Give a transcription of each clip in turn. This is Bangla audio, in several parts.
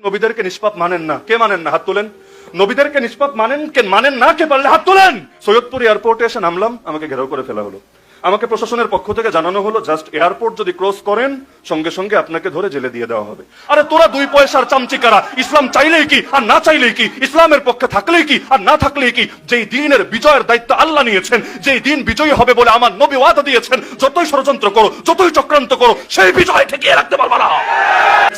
নবীদেরকে নিষ্পাপ মানেন না, কে মানেন না? হাত তোলেন। নবীদেরকে নিষ্পাপ মানেন না কে? পারলে হাত তোলেন। সৈয়দপুর এয়ারপোর্টে এসে নামলাম, আমাকে ঘেরাও করে ফেলা হলো। আমাকে প্রশাসনের পক্ষ থেকে জানানো হলো জাস্ট এয়ারপোর্ট যদি ক্রস করেন সঙ্গে সঙ্গে আপনাকে ধরে জেলে দিয়ে দেওয়া হবে। আরে তোরা দুই পয়সার চামচিকারা, ইসলাম চাইলেই কি আর না চাইলেই কি, ইসলামের পক্ষে থাকলেই কি আর না থাকলেই কি, যেই দিনের বিজয়ের দায়িত্ব আল্লাহ নিয়েছেন, যেই দিন বিজয়ী হবে বলে আমার নবী ওয়াদা দিয়েছেন, যতই ষড়যন্ত্র করো, যতই চক্রান্ত করো, সেই বিজয় ঠেকিয়ে রাখতে পারবা না।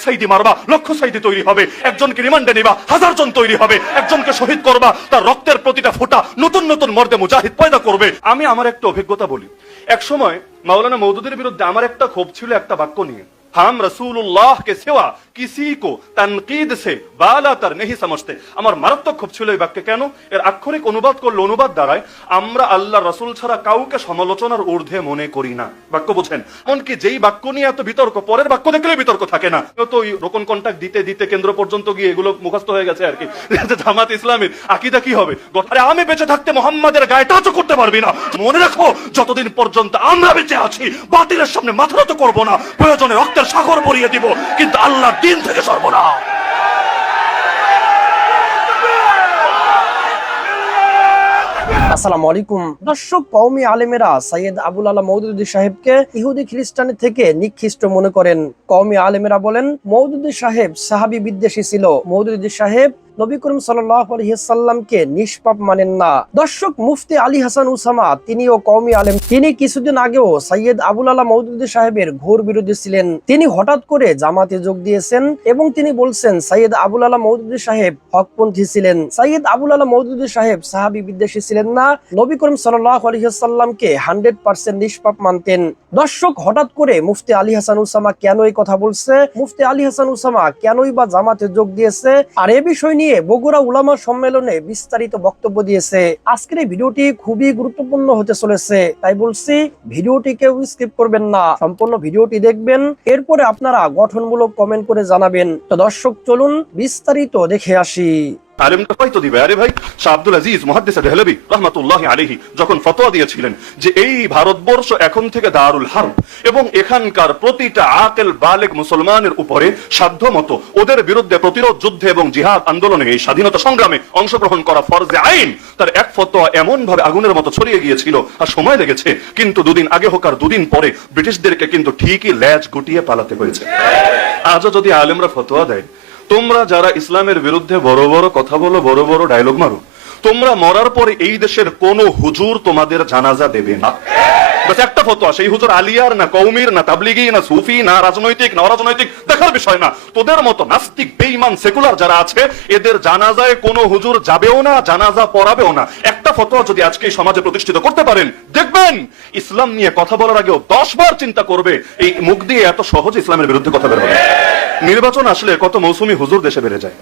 সাইদি মারবা, লক্ষ সাইদি তৈরি হবে। একজনকে রিমান্ডে নিবা, 1000 জন তৈরি হবে। একজনকে শহীদ করবা, তার রক্তের প্রতিটা ফোঁটা নতুন নতুন মর্দে মুজাহিদ পয়দা করবে। আমি আমার একটা অভিজ্ঞতা বলি। এক সময় মাওলানা মওদুদের বিরুদ্ধে আমার একটা ক্ষোভ ছিল একটা বাক্য নিয়ে, हम रसूलुल्लाह के सिवा किसी को तनकीद से बालातर नहीं समझते। আমার মারাত্মক ক্ষোভ ছিল এই বাক্যে। কেন? এর আক্ষরিক অনুবাদ করলে অনুবাদ দ্বারায় আমরা আল্লাহ রাসূল ছাড়া কাউকে সমালোচনার ঊর্ধ্বে মনে করি না। বাক্য বুঝেন? এমনকি যেই বাক্য নিয়ে এত বিতর্ক, পরের বাক্য দেখলে বিতর্ক থাকে না। তো ওই রোকন কন্টাক্ট দিতে দিতে কেন্দ্র পর্যন্ত গিয়ে এগুলো মুখস্থ হয়ে গেছে আর কি। জামাত ইসলামের আকীদা কি হবে? আরে আমি বেঁচে থাকতে মুহাম্মাদের গায়ে টাচও করতে পারবি না। মনে রাখো, যতদিন পর্যন্ত আমরা বেঁচে আছি বাতিলের সামনে মাথা নত করব না। প্রয়োজনে রক্তের সাগর ভরিয়ে দিব, কিন্তু আল্লাহর দ্বীন থেকে সরব না। আসসালামু আলাইকুম দর্শক, কওমি আলেমেরা সৈয়দ আবুল আলা মওদুদী সাহেবকে ইহুদি খ্রিস্টানি থেকে নিকৃষ্ট মনে করেন। কওমি আলেমেরা বলেন মওদুদী সাহেব সাহাবী বিদ্বেষী ছিল। মওদুদী সাহেব নবী করিম সাল্লাল্লাহু আলাইহি ওয়াসাল্লামকে নিষ্পাপ মানেন না। দর্শক, মুফতি আলী হাসান উসামা তিনিও কওমি আলেম। তিনি কিছুদিন আগেও সৈয়দ আবুল আলা মওদুদী সাহেবের ঘোর বিরোধী ছিলেন। তিনি হঠাৎ করে জামাতে যোগ দিয়েছেন এবং তিনি বলছেন সৈয়দ আবুল আলা মওদুদী সাহেব হকপন্থী ছিলেন। সৈয়দ আবুল আলা মওদুদী সাহেব সাহাবী বিদ্বেষী ছিলেন না, নবী করিম সাল্লাল্লাহু আলাইহি ওয়াসাল্লামকে 100% নিষ্পাপ মানতেন। দর্শক, হঠাৎ করে মুফতি আলী হাসান উসামা কেন এই কথা বলছে, মুফতি আলী হাসান উসামা কেনই বা জামাতে যোগ দিয়েছে, আর এ বিষয় নিয়ে বগুড়া উলামা সম্মেলনে বিস্তারিত বক্তব্য দিয়েছে। আজকের এই ভিডিওটি খুবই গুরুত্বপূর্ণ হতে চলেছে, তাই বলছি ভিডিওটি কেউ স্কিপ করবেন না, সম্পূর্ণ ভিডিওটি দেখবেন, এরপরে আপনারা গঠনমূলক কমেন্ট করে জানাবেন। তো দর্শক, চলুন বিস্তারিত দেখে আসি। আলেমটা হয়তো দিবে। আরে ভাই, শাহ আব্দুল আজিজ মুহাদ্দিস দেহলভী রাহমাতুল্লাহি আলাইহি যখন ফতোয়া দিয়েছিলেন যে এই ভারতবর্ষ এখন থেকে দারুল হারব এবং এখানকার প্রতিটা আকেল বালেগ মুসলমানের উপরে সাধ্যমতো ওদের বিরুদ্ধে প্রতিরোধ যুদ্ধে এবং জিহাদ আন্দোলনে, এই স্বাধীনতা সংগ্রামে অংশগ্রহণ করা ফরজে আইন, তার এক ফতোয়া এমন ভাবে আগুনের মতো ছড়িয়ে গিয়েছিল আর সময় লেগেছে, কিন্তু দুদিন আগে হোক আর দুদিন পরে ব্রিটিশদেরকে কিন্তু ঠিকই ল্যাজ গুটিয়ে পালাতে হয়েছে। আজও যদি আলেমরা ফতোয়া দেয়, তোমরা যারা ইসলামের বিরুদ্ধে বড় বড় কথা বলো, বড় বড় ডায়লগ মারো, তোমরা মরার পরে এই দেশের কোন হুজুর তোমাদের জানাজা দেবে না। বাস একটা ফতোয়া, সেই হুজুর আলিয়ার না, কওমির না, তাবলিগি না, সুফি না, রাজনৈতিক না, অরাজনৈতিক দেখার বিষয় না। তোদের মতো নাস্তিক, বেঈমান, সেকুলার যারা আছে এদের জানাজায় কোনো হুজুর যাবেও না, জানাজা পড়াবেও না। একটা ফতোয়া যদি আজকে সমাজে প্রতিষ্ঠিত করতে পারেন, দেখবেন ইসলাম নিয়ে কথা বলার আগেও 10 বার চিন্তা করবে এই মুখ দিয়ে এত সহজে ইসলামের বিরুদ্ধে কথা বের হবে। নির্বাচন আসলে কত মৌসুমী হুজুর দেশে বেড়ে যায়,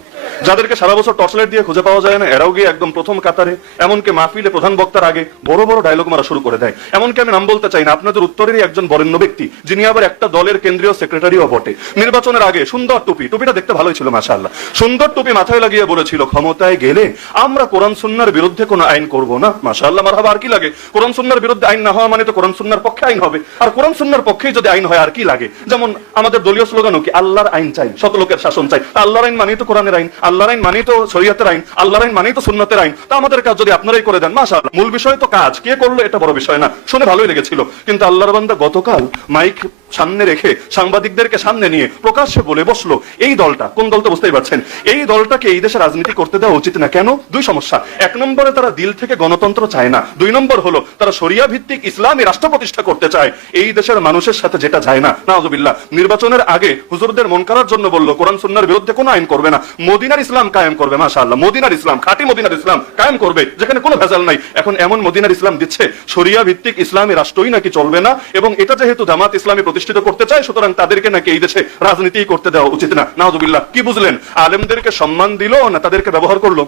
যাদেরকে সারা বছর টর্চলাইট দিয়ে খুঁজে পাওয়া যায় না, এরাও গিয়ে একদম প্রথম কাতারে, এমনকি মাহফিলে প্রধান বক্তার আগে বড় বড় ডায়লগ মারা শুরু করে দেয়। এমনকি আমি নাম বলতে চাই না, আপনাদের উত্তরেরই একজন বরেণ্য ব্যক্তি, যিনি আবার একটা দলের কেন্দ্রীয় সেক্রেটারিও বটে, নির্বাচনের আগে সুন্দর টুপি, টুপিটা দেখতে ভালোই ছিল মাশাআল্লাহ, সুন্দর টুপি মাথায় লাগিয়ে বলেছিল ক্ষমতায় গেলে আমরা কোরআন সুন্নাহর বিরুদ্ধে কোনো আইন করব না। মাশাআল্লাহ, মারহাবা, আর কি লাগে? কোরআন সুন্নাহর বিরুদ্ধে আইন না হওয়া মানে তো কোরআন সুন্নাহর পক্ষে আইন হবে, আর কোরআন সুন্নাহর পক্ষেই যদি আইন হয় আর কি লাগে? যেমন আমাদের দলীয় স্লোগানও কি, আল্লাহর আইন চাই, শত লোকের শাসন চাই। আল্লাহর আইন মানেই তো কোরআনের আইন, আল্লাহর আইন মানেই তো শরীয়তের আইন, আল্লাহর আইন মানেই তো সুন্নতের আইন। তা আমাদের কাজ যদি আপনারাই করে দেন, মাশাআল্লাহ। মূল বিষয় তো কাজ, কে করলো এটা বড় বিষয় না, শুনে ভালোই লেগেছিল। কিন্তু আল্লাহর বান্দা গতকাল মাইক সামনে রেখে সাংবাদিকদেরকে সামনে নিয়ে প্রকাশ্যে বলে বসলো এই দলটা কোন দল, তো বুঝতেই পারছেন, এই দলটাকে এই দেশে রাজনীতি করতে দেওয়া উচিত না। কেন? দুই সমস্যা। এক নম্বরে তারা দিল থেকে গণতন্ত্র চায় না, দুই নম্বর হলো তারা শরিয়া ভিত্তিক ইসলামী রাষ্ট্র প্রতিষ্ঠা করতে চায় এই দেশের মানুষের সাথে, যেটা যায় না। নাউযুবিল্লাহ। নির্বাচনের আগে হুজুরদের মন করার জন্য বললো কোরআন সুন্নাহর বিরুদ্ধে কোনো আইন করবে না, মদিনার ইসলাম কায়েম করবে। মাশাআল্লাহ, মদিনার ইসলাম, খাঁটি মদিনার ইসলাম কায়েম করবে, যেখানে কোনো ভেজাল নাই। এখন এমন মদিনার ইসলাম দিচ্ছে, শরিয়া ভিত্তিক ইসলামী রাষ্ট্রই নাকি চলবে না, এবং এটা যেহেতু জামাত ইসলামী প্রতিষ্ঠিত করতে চায়, সুতরাং তাদেরকে নাকি এই দেশে রাজনীতি করতে দেওয়া উচিত না। নাউযুবিল্লাহ। কি বুঝলেন? আলেমদেরকে সম্মান দিল না তাদেরকে ব্যবহার করলো?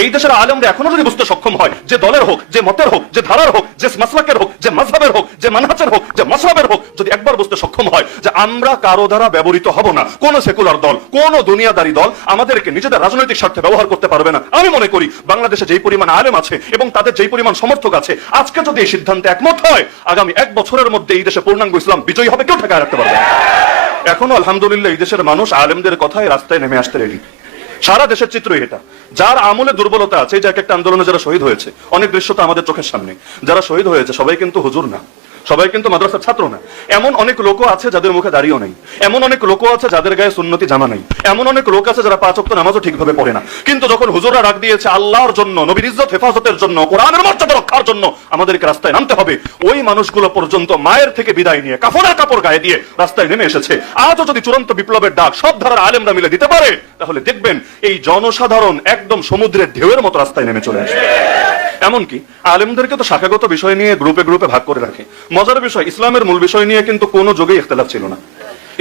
এই দেশের আলেমরা এখনো যদি বুঝতে সক্ষম হয়, যে দলের হোক, যে মতের হোক, যে ধারার হোক, যে মাসলাকের হোক, যে মাযহাবের হোক, যে মানহাজের হোক, যে মাসরাবের হোক, যদি একবার বুঝতে সক্ষম হয় যে আমরা কারো দ্বারা ব্যবহৃত হব না, কোন সেকুলার দল, কোন দুনিয়াদারি দল আমাদেরকে নিজেদের রাজনৈতিক স্বার্থে ব্যবহার করতে পারবে না। আমি মনে করি বাংলাদেশে যেই পরিমাণ আলেম আছে এবং তাদের যেই পরিমাণ সমর্থক আছে, আজকে যদি এই সিদ্ধান্তে একমত হয়, আগামী 1 বছরের মধ্যে এই দেশে পূর্ণাঙ্গ ইসলাম বিজয়ী হবে, কেউ ঠেকায় রাখতে পারবে না। এখনো আলহামদুলিল্লাহ এই দেশের মানুষ আলেমদের কথায় রাস্তায় নেমে আসতে রেডি। সারা দেশের চিত্রই এটা। যার আমলে দুর্বলতা আছে, যে একটা আন্দোলনে যারা শহীদ হয়েছে, অনেক দৃশ্য তো আমাদের চোখের সামনে, যারা শহীদ হয়েছে সবাই কিন্তু হুজুর না, সবাই কিন্তু মাদ্রাসার ছাত্র না। এমন অনেক লোক আছে যাদের মুখে দাড়িও নেই, এমন অনেক লোক আছে যাদের গায়ে সুন্নতি জামা নেই, এমন অনেক লোক আছে যারা 5 ওয়াক্ত নামাজও ঠিকভাবে পড়ে না। কিন্তু যখন হুজুররা ডাক দিয়েছে আল্লাহর জন্য, নবীর ইজ্জত হেফাজতের জন্য, কোরআনের মর্যাদা রক্ষার জন্য আমাদেরকে রাস্তায় নামতে হবে, ওই মানুষগুলো পর্যন্ত মায়ের থেকে বিদায় নিয়ে কাফনের কাপড় গায়ে দিয়ে রাস্তায় নেমে এসেছে। আজও যদি চূড়ান্ত বিপ্লবের ডাক সব ধারার আলেমরা মিলে দিতে পারে, তাহলে দেখবেন এই জনসাধারণ একদম সমুদ্রের ঢেউয়ের মতো রাস্তায় নেমে চলে আসবে। এমনকি আলেমদেরকে তো শাখাগত বিষয় নিয়ে গ্রুপে গ্রুপে ভাগ করে রাখে। মজার বিষয়, ইসলামের মূল বিষয় নিয়ে কিন্তু কোনো যুগেই ইখতিলাফ ছিল না।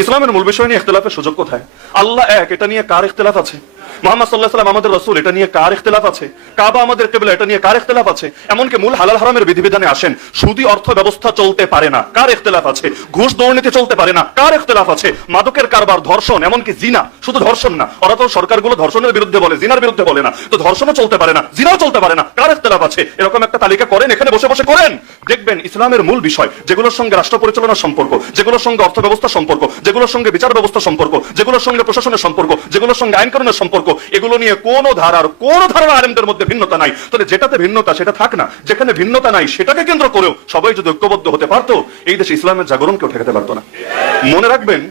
ইসলামের মূল বিষয় নিয়ে ইখতিলাফের সুযোগ কোথায়? আল্লাহ এক, এটা নিয়ে কার ইখতিলাফ আছে? মুহাম্মদ সাল্লাল্লাহু আলাইহি ওয়াসাল্লাম আমাদের রাসূল, এটা নিয়ে কার ইখতিলাফ আছে? কাবা আমাদের কিবলা, এটা নিয়ে কার ইখতিলাফ আছে? এমনকি মূল হালাল হারামের বিধিবিধানে আসেন, সুদী অর্থ ব্যবস্থা চলতে পারে না, কার ইখতিলাফ আছে? ঘুষ দুর্নীতি চলতে পারে না, কার ইখতিলাফ আছে? মাদকের কারবার, ধর্ষণ, এমনকি জিনা, শুধু ধর্ষণ না, ওরা তো সরকারগুলো ধর্ষণের বিরুদ্ধে বলে, জিনার বিরুদ্ধে বলে না, তো ধর্ষণও চলতে পারে না, জিনাও চলতে পারে না, কার ইখতিলাফ আছে? এরকম একটা তালিকা করেন, এখানে বসে বসে করেন, দেখবেন ইসলামের মূল বিষয়, যেগুলোর সঙ্গে রাষ্ট্র পরিচালনার সম্পর্ক, যেগুলোর সঙ্গে অর্থ ব্যবস্থা সম্পর্ক, যেগুলোর সঙ্গে বিচার ব্যবস্থা সম্পর্ক, যেগুলোর সঙ্গে প্রশাসনের সম্পর্ক, যেগুলোর সঙ্গে আইন কানুনের সম্পর্ক, এগুলো নিয়ে কোন ধারার আলেমদের মধ্যে ভিন্নতা নাই। তাহলে যেটাতে ভিন্নতা সেটা থাক না, যেখানে ভিন্নতা নাই সেটাকে কেন্দ্র করেও সবাই যদি ঐক্যবদ্ধ হতে পারতো, এই দেশে ইসলামের জাগরণ কেউ ঠেকাতে পারতো না। মনে রাখবেন,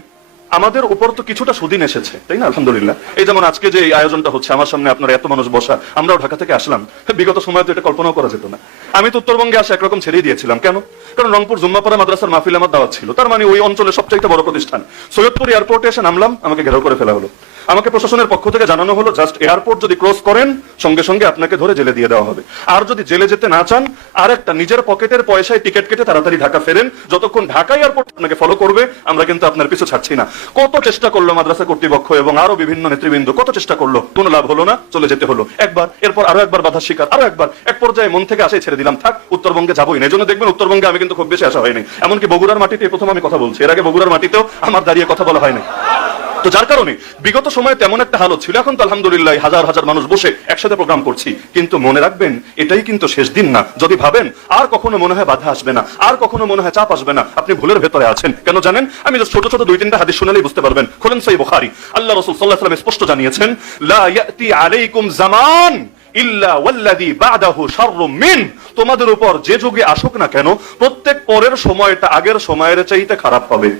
আমাদের উপর তো কিছুটা সুদিন এসেছে, তাই না? আলহামদুলিল্লাহ। এই যেমন আজকে যে এই আয়োজনটা হচ্ছে, আমার সামনে আপনারা এত মানুষ বসা, আমরাও ঢাকা থেকে আসলাম, বিগত সময় তো এটা কল্পনাও করা যেত না। আমি তো উত্তরবঙ্গে আসে একরকম ছেড়েই দিয়েছিলাম। কেন? কারণ রংপুর জুম্মাপাড়া মাদ্রাসার মাহফিল আমার দাওয়াত ছিল, তার মানে ওই অঞ্চলের সবচেয়ে বড় প্রতিষ্ঠান। সৈয়দপুর এয়ারপোর্টে এসে নামলাম, আমাকে ঘেরাও করে ফেলা হলো। আমাকে প্রশাসনের পক্ষ থেকে জানানো হলো, জাস্ট এয়ারপোর্ট যদি ক্রস করেন সঙ্গে সঙ্গে আপনাকে ধরে জেলে দিয়ে দেওয়া হবে, আর যদি জেলে যেতে না চান, আর একটা নিজের পকেটের পয়সায় টিকিট কেটে তাড়াতাড়ি ঢাকা ফেরেন, যতক্ষণ ঢাকা এয়ারপোর্ট আপনাকে ফলো করবে আমরা কিন্তু আপনার পিছু ছাড়ছি না। কত চেষ্টা করলো মাদ্রাসা কর্তৃপক্ষ এবং আরো বিভিন্ন নেতৃবৃন্দ, কত চেষ্টা করলো, কোনো লাভ হলো না, চলে যেতে হলো একবার, এরপর আরো একবার বাধার শিকার, আরো একবার, এক পর্যায়ে মন থেকে আসে ছেড়ে দিলাম, থাক উত্তরবঙ্গে যাবোই না। এজন্য দেখবেন উত্তরবঙ্গে আমি কিন্তু খুব বেশি আসা হয়নি, এমনকি বগুড়ার মাটিতে প্রথম আমি কথা বলছি, এর আগে বগুড়ার মাটিতেও আমার দাঁড়িয়ে কথা বলা হয়নি। তো যার কারণে বিগত সময়ে তেমন একটা হালত ছিল। এখন তো আলহামদুলিল্লাহ হাজার হাজার মানুষ বসে একসাথে প্রোগ্রাম করছি, কিন্তু মনে রাখবেন এটাই কিন্তু শেষ দিন না। যদি ভাবেন আর কখনো মনে হয় বাধা আসবে না, আর কখনো মনে হয় চাপ আসবে না, আপনি ভুলের ভেতরে আছেন। কেন জানেন? আমি ছোট ছোট 2-3টা হাদিস শুনলেই বুঝতে পারবেন। খোলেন সহিহ বুখারী, আল্লাহ রাসূল সাল্লাল্লাহু আলাইহি ওয়াসাল্লাম স্পষ্ট জানিয়েছেন, লা ইয়াতি আলাইকুম জামান ইল্লা ওয়াল্লাযী বা'দাহু শাররুম মিন, তোমাদের উপর যে যুগে আসুক না কেন, প্রত্যেক পরের সময়টা আগের সময়ের চাইতে খারাপ হবে।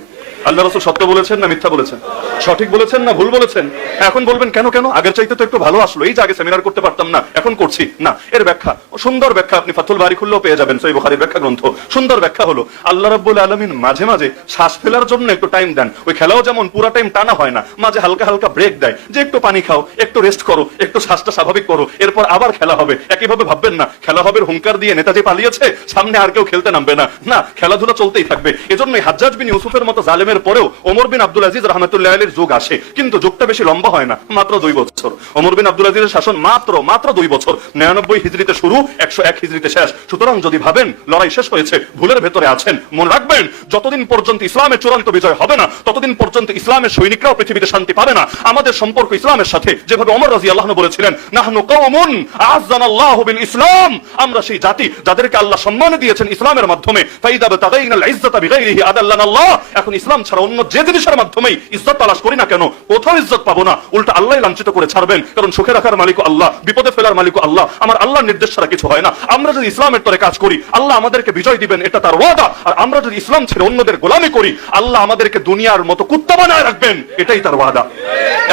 আল্লাহ রাসূল সত্য বলেছেন না মিথ্যা বলেছেন? সঠিক বলেছেন না ভুল বলেছেন? এখন বলবেন কেন কেন আগের চাইতে তো একটু ভালো আসলো, এই যে আগে সেমিনার করতে পারতাম না এখন করছি না। এর ব্যাখ্যা, সুন্দর ব্যাখ্যা আপনি ফাথুল বারী খুললেও পেয়ে যাবেন, সহিহ বুখারীর ব্যাখ্যা গ্রন্থ। সুন্দর ব্যাখ্যা হলো, আল্লাহ রাব্বুল আলামিন মাঝে মাঝে শ্বাস ফেলার জন্য একটু টাইম দেন। ওই খেলাও যেমন পুরো টাইম টানা হয় না, মাঝে হালকা হালকা ব্রেক দেয়, যে একটু পানি খাও, একটু রেস্ট করো, একটু শ্বাসটা স্বাভাবিক করো, এরপর আবার খেলা হবে। একইভাবে ভাববেন না খেলা হবে হুঙ্কার দিয়ে নেতাজি পালিয়েছে, সামনে আর কেউ খেলতে নামবে না, না, খেলাধুলা চলতেই থাকবে। এজন্যই হাজ্জাজ বিন ইউসুফের মতো জালেমের পরেও ওমর বিন আব্দুল আজিজ রাহমাতুল্লাহি আলাইহির যুগ আসে, কিন্তু যুগটা বেশি লম্বা হয় না, মাত্র 2 বছর। ওমর বিন আব্দুল আজিজের শাসন মাত্র 2 বছর, 99 হিজরিতে শুরু, 101 হিজরিতে শেষ। সুতরাং যদি ভাবেন লড়াই শেষ হয়েছে, ভুলের ভেতরে আছেন, মনে রাখবেন যতদিন পর্যন্ত ইসলামের চূড়ান্ত বিজয় হবে না, ততদিন পর্যন্ত ইসলামের সৈনিকরাও পৃথিবীতে শান্তি পাবে না। আমাদের সম্পর্ক ইসলামের সাথে, যেভাবে ওমর রাদিয়াল্লাহু আনহু বলেছিলেন, নাহনু কওমুন আ'আজ্জানাল্লাহু বিল ইসলাম, আমরা সেই জাতি যাদেরকে আল্লাহ সম্মান দিয়েছেন ইসলামের মাধ্যমে। ফাইদা বাতাগাইনাল ইজ্জাতা বিগাইরিহি আদাল্লানাল্লাহ, এখন ইসলাম ছাড়া অন্য যে জিনিসের মাধ্যমেই ইজ্জত তালাশ করি না কেন, কোথাও ইজ্জত পাবো না, উল্টা আল্লাহই লাঞ্ছিত করে ছাড়বেন। কারণ সুখে রাখার মালিক আল্লাহ, বিপদে ফেলার মালিক আল্লাহ, আমার আল্লাহর নির্দেশ ছাড়া কিছু হয় না। আমরা যদি ইসলামের তরে কাজ করি, আল্লাহ আমাদেরকে বিজয় দিবেন, এটা তার ওয়াদা। আর আমরা যদি ইসলাম ছেড়ে অন্যদের গোলামি করি, আল্লাহ আমাদেরকে দুনিয়ার মতো কুত্তা বানায় রাখবেন, এটাই তার ওয়াদা।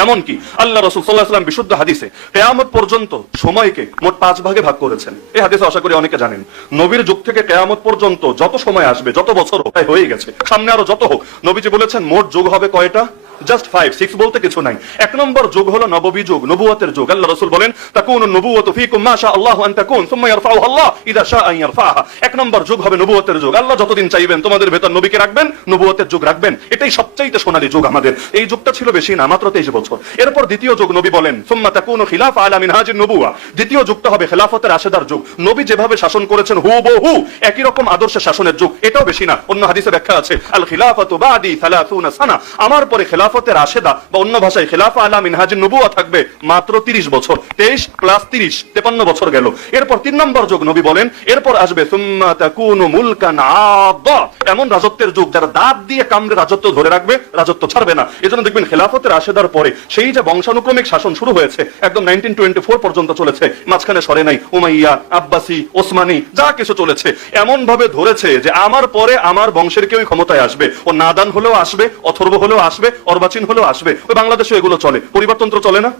এমনকি আল্লাহ রাসূল সাল্লাল্লাহু আলাইহি ওয়াসাল্লাম বিশুদ্ধ হাদিসে কিয়ামত পর্যন্ত সময়কে মোট 5 ভাগে ভাগ করেছেন। এই হাদিসে আশা করি অনেকে জানেন। নবীর যুগ থেকে কিয়ামত পর্যন্ত যত সময় আসবে, যত বছর হয়ে গেছে, সামনে আরো যত হোক, নবীজি বলেছেন মোট যুগ হবে কয়টা? জাস্ট 5 6 বলতে কিছু নাই। 1 নম্বর যুগ হলো নববী যুগ, নবুয়তের যুগ। আল্লাহ রাসূল বলেন তাকুনু নবুওয়াতু ফীকুম মা শা আল্লাহু আন তাকুন সুম্মা ইয়ারফাউহা আল্লাহ ইযা শা আন ইয়ারফাহা। 1 নম্বর যুগ হবে নবুয়তের যুগ। আল্লাহ যতদিন চাইবেন তোমাদের ভেতর নবীকে রাখবেন, নবুয়তের যুগ রাখবেন। এটাই সবচাইতে সোনালী যুগ আমাদের। এই যুগটা ছিল বেশি না, মাত্র 23 বছর। এরপর দ্বিতীয় যুগ নবী বলেন সুম্মা তাকুনু খিলাফা আলা মিনহাজিন নবুওয়া। দ্বিতীয় যুগটা হবে খেলাফতের রাশেদার যুগ। নবী যেভাবে শাসন করেছেন হুবহু একই রকম আদর্শে শাসনের যুগ। এটাও বেশি না, অন্য হাদিসে ব্যাখ্যা আছে আল খিলাফাতু বাদি 30 সানা। আমার পরে খেলাফতের রাশেদা বা অন্য ভাষায় খেলাফা আলা মিনহাজিন নবুওয়া থাকবে মাত্র 30 বছর। 23 প্লাস 30 53 বছর গেল। এরপর 3 নম্বর যুগ নবী বলেন এরপর আসবে সুম্মা তাকুনু মুলকান আদা। এমন রাজত্বের যুগ যারা দাঁত দিয়ে কামড়ে রাজত্ব ধরে রাখবে, রাজত্ব ছাড়বে না। এজন্য দেখবেন খেলাফতের রাশেদার পরে সেই যে বংশানুক্রমিক শাসন শুরু হয়েছে একদম 1924 পর্যন্ত চলেছে, মাঝখানে সরে নাই। উমাইয়া, আব্বাসি, ওসমানী যা কিছু চলেছে এমন ভাবে ধরেছে যে আমার পরে আমার বংশের কেউ ক্ষমতায় আসবে। ও নাদান হলেও আসবে, অথর্ব হলেও আসবে, অর্বাচীন হলেও আসবে। ওই বাংলাদেশে এগুলো চলে। পরিবারতন্ত্র চলে না,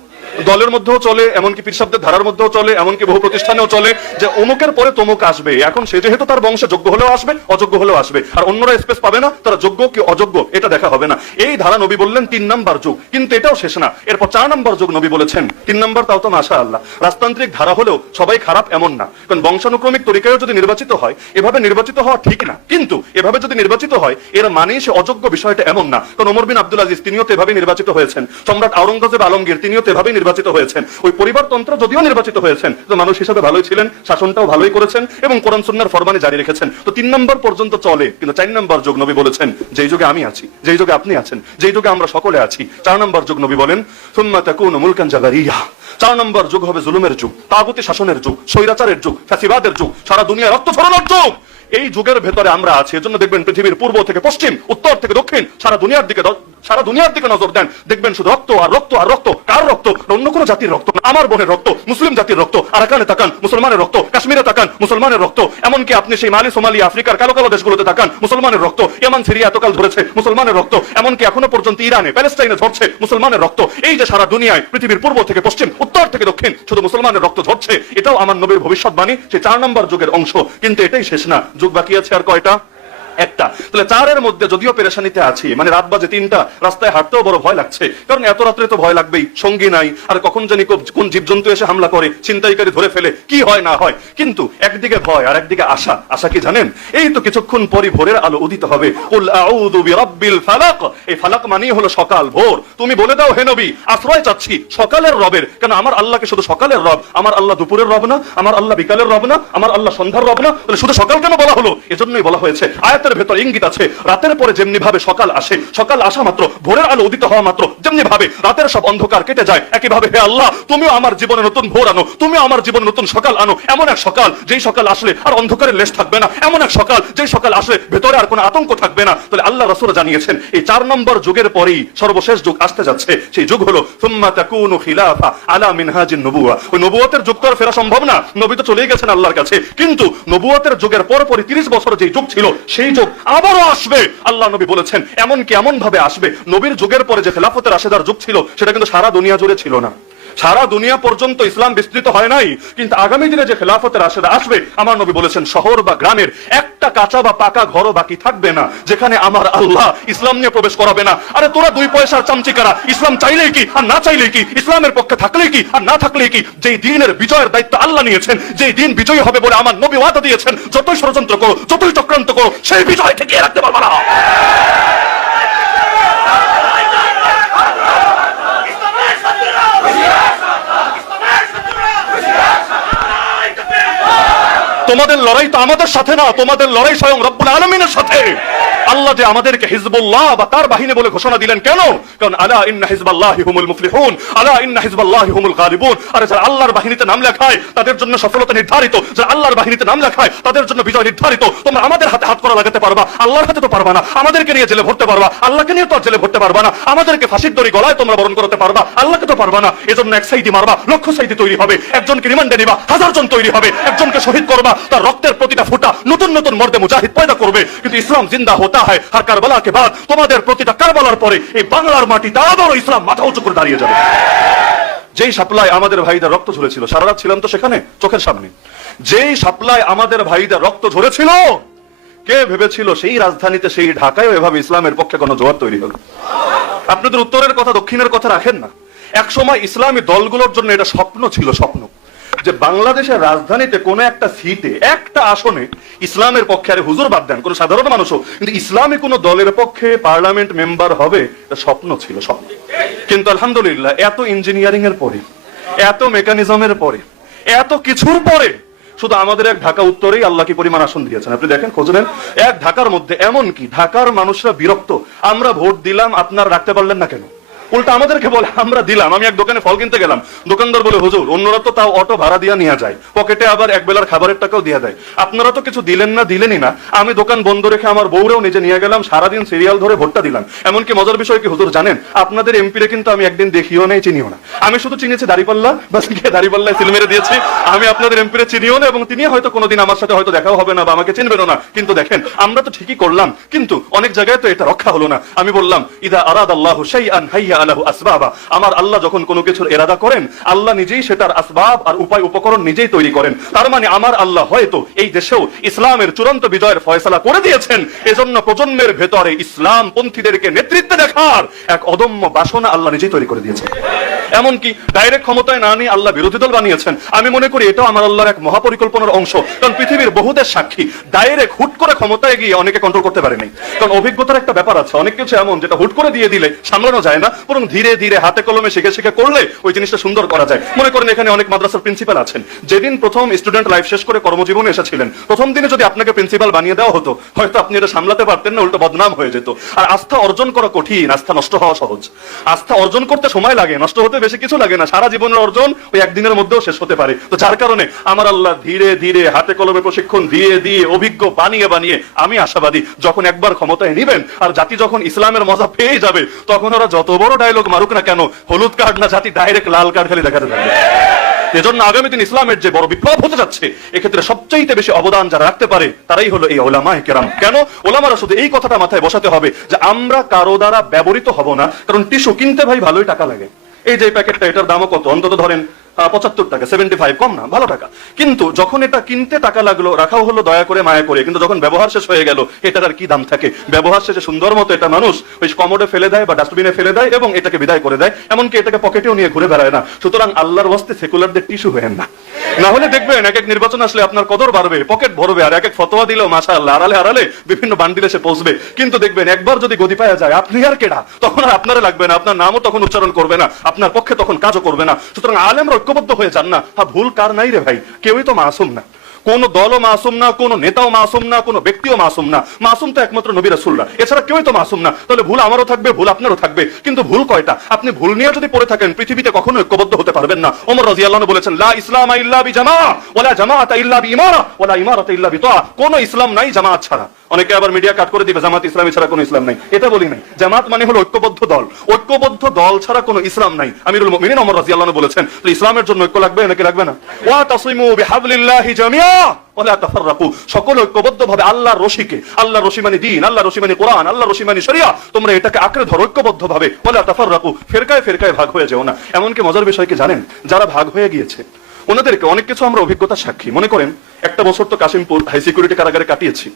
দলের মধ্যেও চলে, এমনকি পীর সাহেবদের ধারার মধ্যেও চলে, এমনকি বহু প্রতিষ্ঠানেও চলে যে অমুকের পরে তমুক আসবে। এখন সে যেহেতু তার বংশে যোগ্য হলেও আসবে, অযোগ্য হলেও আসবে, আর অন্যরা স্পেস পাবে না, তারা যোগ্য কি অযোগ্য এটা দেখা হবে না। এই ধারা নবী বললেন 3 নম্বর যুগ। কিন্তু এটাও শেষ না, এরপর 4 নম্বর যুগ নবী বলেছেন। 3 নম্বর তাও তো মাশাআল্লাহ রাজতান্ত্রিক ধারা হলেও সবাই খারাপ এমন না, কারণ বংশানুক্রমিক তরিকায়ও যদি নির্বাচিত হয়, এভাবে নির্বাচিত হওয়া ঠিক না। কিন্তু এভাবে যদি নির্বাচিত হয় এর মানে সে অযোগ্য বিষয়টা এমন না। কারণ ওমর বিন আব্দুল আজিজ তিনিও তো এভাবে নির্বাচিত হয়েছেন, সম্রাট আওরঙ্গজেব আলমগীর তিনিও তো এভাবে নির্বাচিত হয়েছেন। ওই পরিবারতন্ত্র যদিও নির্বাচিত হয়েছেন, তো মানুষ হিসাবে ভালোই ছিলেন, শাসনটাও ভালোই করেছেন এবং কোরআন সুন্নাহর ফরমানে জারি রেখেছেন। তো 3 নম্বর পর্যন্ত চলে। কিন্তু 4 নম্বর যুগ নবী বলেছেন যেই যুগে আমি আছি, যেই যুগে আপনি আছেন, যেই যুগে আমরা সকলে আছি, 4 নম্বর যুগ নবী বলেন সুম্মা তাকুনু মুলকান জাবারিয়া। 4 নম্বর যুগ হবে জুলুমের যুগ, তাগুতি শাসনের যুগ, স্বৈরাচারের যুগ, ফ্যাসিবাদের যুগ, সারা দুনিয়া রক্ত ঝরানোর যুগ। এই যুগের ভেতরে আমরা আছি। এজন্য দেখবেন পৃথিবীর পূর্ব থেকে পশ্চিম, উত্তর থেকে দক্ষিণ, সারা দুনিয়ার দিকে নজর দেন, দেখবেন শুধু রক্ত আর রক্ত আর রক্ত। কার রক্ত? অন্য কোনো জাতির রক্ত, আমার বোনের রক্ত, মুসলিম জাতির রক্ত। আরাকানে তাকান, মুসলমানের রক্ত। কাশ্মীরে তাকান, মুসলমানের রক্ত। এমনকি আপনি সেই মালি, সোমালিয়া, আফ্রিকার কালো কালো দেশগুলোতে তাকান, মুসলমানের রক্ত। ইয়ামান, সিরিয়া এতকাল ধরেছে, মুসলমানের রক্ত। এমনকি এখনো পর্যন্ত ইরানে, প্যালেস্টাইনে ঝরছে মুসলমানের রক্ত। এই যে সারা দুনিয়ায় পৃথিবীর পূর্ব থেকে পশ্চিম, উত্তর থেকে দক্ষিণ শুধু মুসলমানের রক্ত ঝরছে, এটাও আমার নবীর ভবিষ্যৎবাণী, সেই 4 নম্বর যুগের অংশ। কিন্তু এটাই শেষ না, যুগ বাকি আছে আর কয়টা? একটা। তাহলে 4-এর মধ্যে যদিও পেরেশানিতে আছি, মানে রাত বাজে 3টা, রাস্তায় হাঁটতেও বড় ভয় লাগছে, কারণ এত রাত্রে তো ভয় লাগবেই, সঙ্গী নাই, আর কখন জানি কোন জীবজন্তু এসে হামলা করে, ছিনতাইকারী ধরে ফেলে, কি হয় না হয়। কিন্তু একদিকে ভয় আর একদিকে আশা। আশা কি জানেন? এই তো কিছুক্ষণ পরই ভোরের আলো উদিত হবে। কুল আউযু বিরাব্বিল ফালাক। এই ফালাক মানেই হলো সকাল, ভোর। তুমি বলে দাও হে নবী, আশ্রয় চাচ্ছি সকালের রবের। কেন আমার আল্লাহকে শুধু সকালের রব? আমার আল্লাহ দুপুরের রব না? আমার আল্লাহ বিকালের রব না? আমার আল্লাহ সন্ধ্যার রব না? তাহলে শুধু সকাল কেন বলা হলো? এজন্যই বলা হয়েছে, আয়াতের ভেতর ইঙ্গিত আছে, রাতের পরে যেমনি ভাবে সকাল আসে, সকাল আসা মাত্র, ভোরের আলো উদিত হওয়া মাত্র যেমনি ভাবে রাতের সব অন্ধকার কেটে যায়, একইভাবে হে আল্লাহ তুমিও আমার জীবনে নতুন ভোর আনো, তুমিও আমার জীবনে নতুন সকাল আনো। এমন এক সকাল যেই সকাল আসলে আর অন্ধকারের লেশ থাকবে না, এমন এক সকাল যেই সকাল আসলে ভেতরে আর কোনো আতঙ্ক থাকবে না। তাহলে আল্লাহ রাসূল জানিয়েছেন এই 4 নম্বর যুগের পরেই সর্বশেষ যুগ আসতে যাচ্ছে। সেই যুগ হলো সুম্মা তাকুনু খিলাফা আলা মিনহাজিন নবুওয়া। ওই নবুয়তের যুগ তো আর ফেরা সম্ভব না, নবী তো চলেই গেছেন আল্লাহর কাছে। কিন্তু নবুয়তের যুগের পরপরই 30 বছর যেই যুগ ছিল, সেই যুগ আবারও আসবে। আল্লাহ নবী বলেছেন এমন কি এমন ভাবে আসবে, নবীর যুগের পরে যে খেলাফতের রাশেদার যুগ ছিল সেটা কিন্তু সারা দুনিয়া জুড়ে ছিল না, সারা দুনিয়া পর্যন্ত ইসলাম বিস্তৃত হয় নাই। কিন্তু আগামী দিনে যে খেলাফতের রাশেদা আসবে, আমার নবী বলেছেন শহর বা গ্রামের একটা কাঁচা বা পাকা ঘরও বাকি থাকবে না যেখানে আমার আল্লাহ ইসলাম নিয়ে প্রবেশ করাবে না। আরে তোরা 2 পয়সার চামচিকারা, ইসলাম চাইলেই কি আর না চাইলেই কি, ইসলামের পক্ষে থাকলেই কি আর না থাকলেই কি, যেই দিনের বিজয়ের দায়িত্ব আল্লাহ নিয়েছেন, যেই দিন বিজয়ী হবে বলে আমার নবী ওয়াদা দিয়েছেন, যতই ষড়যন্ত্র করো, যতই চক্রান্ত করো, সেই বিজয় ঠেকিয়ে রাখতে পারবে না। তোমাদের লড়াই তো আমাদের সাথে না, তোমাদের লড়াই স্বয়ং রব্বুল আলামিনের সাথে। আল্লাহ যে আমাদেরকে হিজবুল্লাহ বা তার বাহিনী বলে ঘোষণা দিলেন কেন? কারণ আলা ইন্না হিজবাল্লাহি হুমুল মুফলিহুন, আলা ইন্না হিজবাল্লাহি হুমুল গালিবুন। আরে যারা আল্লাহর বাহিনীতে নাম লেখায় তাদের জন্য সফলতা নির্ধারিত, যারা আল্লাহর বাহিনীতে নাম লেখায় তাদের জন্য বিজয় নির্ধারিত। তোমরা আমাদের হাতে হাত করা লাগাতে পারবা, আল্লাহর হাতে তো পারবা না। আমাদেরকে নিয়ে জেলে ভরতে পারবা, আল্লাহকে নিয়ে তো আর জেলে ভরতে পারবা না। আমাদেরকে ফাঁসির দড়ি গলায় তোমরা বরণ করতে পারবা, আল্লাহকে তো পারবা না। এজন্য এক সাইডি মারবা, লক্ষ সাইডি তৈরি হবে। একজনকে রিমান্ডে নিবা, 1000 জন তৈরি হবে। একজনকে শহীদ করবা, তার রক্তের প্রতিটা ফোঁটা নতুন নতুন মর্দে মুজাহিদ পয়দা করবে। কিন্তু ইসলাম জিন্দা হতা হয় আর কারবালা কে বাদ। তোমাদের প্রতিটা কারবালার পরে এই বাংলার মাটিতে আবারও ইসলাম মাথা উঁচু করে দাঁড়িয়ে যাবে। যেই সাপ্লাই আমাদের ভাইদের রক্ত ঝরেছিল, সারা রাত ছিলাম তো সেখানে চোখের সামনে, যেই সাপ্লাই আমাদের ভাইদের রক্ত ঝরেছিল, কে ভেবেছিল সেই রাজধানীতে, সেই ঢাকায় এভাবে ইসলামের পক্ষে কোনো জোয়ার তৈরি হবে? আপনাদের উত্তরের কথা দক্ষিণের কথা রাখেন না। এক সময় ইসলামী দলগুলোর জন্য এটা স্বপ্ন ছিল, স্বপ্ন, যে বাংলাদেশের রাজধানীতে কোন একটা সিটে, একটা আসনে ইসলামের পক্ষে, আরে হুজুর বাদ দেন, কোন সাধারণ মানুষও, কিন্তু ইসলামী কোন দলের পক্ষে পার্লামেন্ট মেম্বার হবে, এটা স্বপ্ন ছিল, স্বপ্ন। কিন্তু আলহামদুলিল্লাহ এত ইঞ্জিনিয়ারিং এর পরে, এত মেকানিজমের পরে, এত কিছুর পরে শুধু আমাদের এক ঢাকা উত্তরেই আল্লাহ কি পরিমাণ আসন দিয়েছেন আপনি দেখেন, খোঁজ নেন। এক ঢাকার মধ্যে, এমন কি ঢাকার মানুষরা বিরক্ত, আমরা ভোট দিলাম আপনারা রাখতে পারলেন না কেন? উল্টা আমাদেরকে বলে আমরা দিলাম। আমি এক দোকানে ফল কিনতে গেলাম, দোকানদার বলে হুজুর অন্যরা তো তাও অটো ভাড়া দিয়ে নিয়ে যায়, পকেটে আবার এক বেলার খাবারের টাকাও দিয়ে দেয়, আপনারা তো কিছু দিলেন না, দিলেনই না। আমি দোকান বন্ধ রেখে আমার বউরেও নিজে নিয়ে গেলাম, সারাদিন সিরিয়াল ধরে ভোটটা দিলাম। এমনকি মজার বিষয় কি হুজুর জানেন, আপনাদের এমপিরে কিন্তু আমি একদিন দেখিও নাই, চিনিও না। আমি শুধু চিনিয়েছি দাড়িপাল্লা, বাস গিয়ে দাড়িপাল্লায় সিল মেরে দিয়েছি। আমি আপনাদের এমপিরে চিনিও না, এবং তিনি হয়তো কোনোদিন আমার সাথে হয়তো দেখাও হবে না বা আমাকে চিনবেনও না। কিন্তু দেখেন আমরা তো ঠিকই করলাম, কিন্তু অনেক জায়গায় তো এটা রক্ষা হলো না। আমি বললাম ইদা আরাদাল্লাহু শাইআন হাইয়া আলাহু আসবাবা, আমার আল্লাহ যখন কোনো কিছুর ইরাদা করেন, আল্লাহ নিজেই সেটার আসবাব আর উপায় উপকরণ নিজেই তৈরি করেন। তার মানে আমার আল্লাহ হয়তো এই দেশেও ইসলামের চূড়ান্ত বিজয়ের ফয়সালা করে দিয়েছেন। এজন্য প্রজন্মের ভেতরে ইসলাম পন্থীদেরকে নেতৃত্বে দেখার এক অদম্য বাসনা আল্লাহ নিজেই তৈরি করে দিয়েছেন। এমনকি ডাইরেক্ট ক্ষমতায় না নিয়ে আল্লাহ বিরোধী দল বানিয়েছেন। আমি মনে করি এটাও আমার আল্লাহর এক মহাপরিকল্পনার অংশ, কারণ পৃথিবীর বহুদের সাক্ষী ডাইরেক্ট হুট করে ক্ষমতায় গিয়ে অনেকে কন্ট্রোল করতে পারেনি, কারণ অভিজ্ঞতার একটা ব্যাপার আছে। অনেক কিছু এমন যেটা হুট করে দিয়ে দিলে সামলানো যায় না, বরং ধীরে ধীরে হাতে কলমে শিখে শিখে করলে ওই জিনিসটা সুন্দর করা যায়। মনে করেন এখানে অনেক মাদ্রাসার প্রিন্সিপাল আছেন, যেদিন প্রথম স্টুডেন্ট লাইফ শেষ করে কর্মজীবনে এসেছিলেন, প্রথম দিনে যদি আপনাকে প্রিন্সিপাল বানিয়ে দেওয়া হতো, হয়তো আপনি এটা সামলাতে পারতেন না, উল্টো বদনাম হয়ে যেত। আর আস্থা অর্জন করা কঠিন, আস্থা নষ্ট হওয়া সহজ। আস্থা অর্জন করতে সময় লাগে, নষ্ট হতে বেশি কিছু লাগে না। সারা জীবনের অর্জন ওই একদিনের মধ্যেও শেষ হতে পারে। তো যার কারণে আমার আল্লাহ ধীরে ধীরে হাতে কলমে প্রশিক্ষণ দিয়ে দিয়ে অভিজ্ঞ বানিয়ে বানিয়ে, আমি আশাবাদী যখন একবার ক্ষমতায় নিবেন আর জাতি যখন ইসলামের মজা পেয়ে যাবে, তখন ওরা যত বড় ডায়লগ মারুক না কেন, হলুদ কার্ড না, জাতি ডাইরেক্ট লাল কার্ড খালি দেখাতে থাকবে। এজন্য আগামী দিন ইসলামের যে বড় বিপ্লব হতে যাচ্ছে, এক্ষেত্রে সবচেয়ে বেশি অবদান যারা রাখতে পারে তারাই হলো এই উলামায়ে কেরাম। কেন? উলামারা শুধু এই কথাটা মাথায় বসাতে হবে যে আমরা কারো দ্বারা ব্যবহৃত হব না। কারণ টিস্যু কিনতে ভাই ভালোই টাকা লাগে। এই যে প্যাকেটটা, এটার দামও কত, অন্তত ধরেন 75 টাকা, 75, কম না, ভালো টাকা। কিন্তু যখন এটা কিনতে টাকা লাগলো, রাখাও হলো দয়া করে মায়া করে, কিন্তু যখন ব্যবহার শেষ হয়ে গেল, এটার আর কি দাম থাকে? ব্যবহার শেষে সুন্দর মতো এটা মানুষ ওই কমোডে ফেলে দেয় বা ডাস্টবিনে ফেলে দেয় এবং এটাকে বিদায় করে দেয়, এমনকি এটাকে পকেটেও নিয়ে ঘুরে বেড়ায় না। সুতরাং আল্লাহর ওয়াস্তে সেকুলারদের টিস্যু হয়েন না, না হলে দেখবেন এক এক নির্বাচন আসলে আপনার কদর বাড়বে, পকেট ভরবে, আর এক এক ফতোয়া দিলেও মাশাআল্লাহ আড়ালে আড়ালে বিভিন্ন বান্ডিল এসে পৌঁছবে। কিন্তু দেখবেন একবার যদি গদি পাওয়া যায়, আপনি আর কেডা, তখন আর আপনারা লাগবে না, আপনার নামও তখন উচ্চারণ করবে না, আপনার পক্ষে তখন কাজও করবে না। সুতরাং আলেমরা ঐক্যবদ্ধ হয়ে যান না। হ্যাঁ, ভুল কার নাই রে ভাই, কেউই তো মাসুম না, কোন দলও মাসুম না, কোন নেতাও মাসুম না, কোন ব্যক্তিও মাসুম না। মাসুম তো একমাত্র নবী রাসূলরা, এছাড়া কেউই তো মাসুম না। তাহলে ভুল আমারও থাকবে, ভুল আপনারও থাকবে, কিন্তু ভুল কয়টা? আপনি ভুল নিয়ে যদি পড়ে থাকেন, পৃথিবীতে কখনো ঐক্যবদ্ধ হতে পারবেন না। ওমর রাদিয়াল্লাহু আনহু বলেছেন, লা ইসলামা ইল্লা বিজামাআ ওয়ালা জামাআতা ইল্লা বিইমারা ওয়ালা ইমারাতা ইল্লা বিতাআ। কোন ইসলাম নাই জামাত ছাড়া। অনেকে আবার মিডিয়া কাট করে দিবে জামাত ইসলামী ছাড়া কোনো ইসলাম নাই, এটা বলি নাই। জামাত মানে হলো ঐক্যবদ্ধ দল, ঐক্যবদ্ধ দল ছাড়া কোনো ইসলাম নাই। আমিরুল মুমিনিন ওমর রাদিয়াল্লাহু আনহু বলেছেন, তো ইসলামের জন্য ঐক্য লাগবে নাকি লাগবে না? ওয়া তাসিমু বিহাবলিল্লাহি জামিআ ওয়ালা তাফাররাকু। সকল ঐক্যবদ্ধভাবে আল্লাহর রশিকে, আল্লাহর রশি মানে দ্বীন, আল্লাহর রশি মানে কোরআন, আল্লাহর রশি মানে শরিয়া, তোমরা এটাকে আঁকড়ে ধরো ঐক্যবদ্ধভাবে। ওয়ালা তাফাররাকু, ফিরকায় ফিরকায় ভাগ হয়ে যেও না। এমনকি মজার বিষয় কি জানেন, যারা ভাগ হয়ে গিয়েছে ওনাদেরকে অনেক কিছু আমরা অভিজ্ঞতার সাক্ষী। মনে করেন একটা বছর তো কাশিমপুর হাই সিকিউরিটি কারাগারে কাটিয়েছি,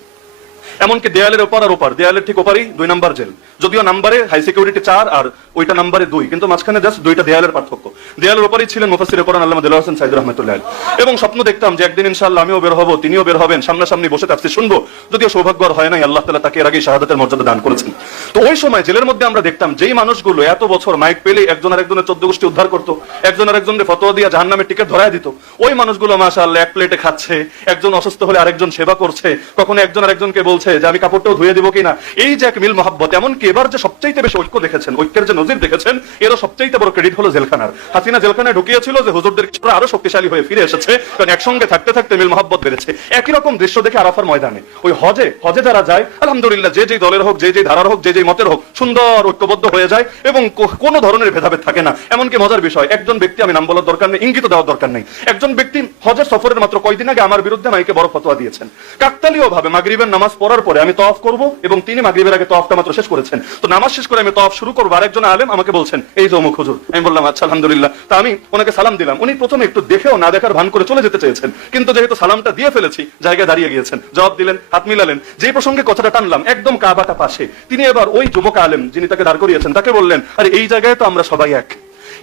এমনকি দেয়ালের ওপার আর ওপার, দেয়ালের ঠিক ওপারই 2 নাম্বার জেল, যদিও নাম্বারে হাই সিকিউরিটি 4 আর ওইটা নাম্বারে 2, কিন্তু মাঝখানে জাস্ট 2টা দেয়ালের পার্থক্য। দেয়ালের ওপারই ছিলেন মুফাসসিরে কোরআন আল্লামা দেলোয়ার হোসেন সাইদুর রাহমাতুল্লাহ আলাইহি। এবং স্বপ্ন দেখতাম যে একদিন ইনশাআল্লাহ আমিও বের হব, তিনিও বের হবেন, সামনাসামনি বসে তাফসীর শুনবো। যদিও সৌভাগ্য আর হয় নাই, আল্লাহ তাআলা তাকে এর আগেই শাহাদাতের মর্যাদা দান করেছেন। তো ওই সময় জেলের মধ্যে আমরা দেখতাম যেই মানুষগুলো এত বছর মাইক পেলে একজন আরেকজনের 14 গোষ্ঠী উদ্ধার করতো, একজন আরেকজনের ফতোয়া দিয়ে জাহান্নামের টিকিট ধরায় দিত, ওই মানুষগুলো মাশাআল্লাহ এক প্লেটে খাচ্ছে, একজন অসুস্থ হলে আরেকজন সেবা করছে, কখনো একজন আরেকজনকে বলছে যে আমি কাপড়টাও ধুয়ে দিব কিনা। এই যে এক মিল মহাব্বত, এমনকি এবার যে সবচাইতে বেশি ঐক্য দেখেছেন, ঐক্যের যে নজির দেখেছেন, এরও সবচাইতে বড় ক্রেডিট হলো জেলখানার। হাসিনা জেলখানায় ঢুকিয়েছিল যে হুজুরদের কিছুটা আরো শক্তিশালী হয়ে ফিরে এসেছে, কারণ একসঙ্গে থাকতে থাকতে মিল মহাব্বত বেড়েছে। একই রকম দৃশ্য দেখে আরাফার ময়দানে ওই হজে যারা যায়, আলহামদুলিল্লাহ যে যেই দলের হোক, যে যেই ধারার হোক, যে যেই মতের হোক, সুন্দর ঐক্যবদ্ধ হয়ে যায় এবং কোনো ধরনের ভেদাভেদ থাকে না। এমনকি মজার বিষয়, একজন ব্যক্তি, আমি নাম বলার দরকার নেই, ইঙ্গিত দেওয়ার দরকার নেই, একজন ব্যক্তি হজের সফরের মাত্র কয়দিন আগে আমার বিরুদ্ধে মাইকে বড় ফতোয়া দিয়েছেন। কাকতালীয় ভাবে মাগরিবের নামাজ পড়া করার পরে আমি তওয়াফ করব এবং তিনি মাগরিবের আগে তওয়াফটা মাত্র শেষ করেছেন। তো নামাজ শেষ করে আমি তওয়াফ শুরু করবো, আরেকজন আলেম আমাকে বলছেন এই যে অমুক হুজুর। আমি বললাম আচ্ছা আলহামদুলিল্লাহ। তা আমি ওনাকে সালাম দিলাম। উনি প্রথমে একটু দেখেও না দেখার ভান করে চলে যেতে চেয়েছেন, কিন্তু যেহেতু সালামটা দিয়ে ফেলেছি জায়গায় দাঁড়িয়ে গিয়েছেন, জবাব দিলেন, হাত মিলালেন। যে প্রসঙ্গে কথাটা টানলাম একদম কাবাটা পাশে, তিনি এবার ওই যুবক আলেম যিনি তাকে দাঁড় করিয়েছেন তাকে বললেন, আরে এই জায়গায় তো আমরা সবাই এক,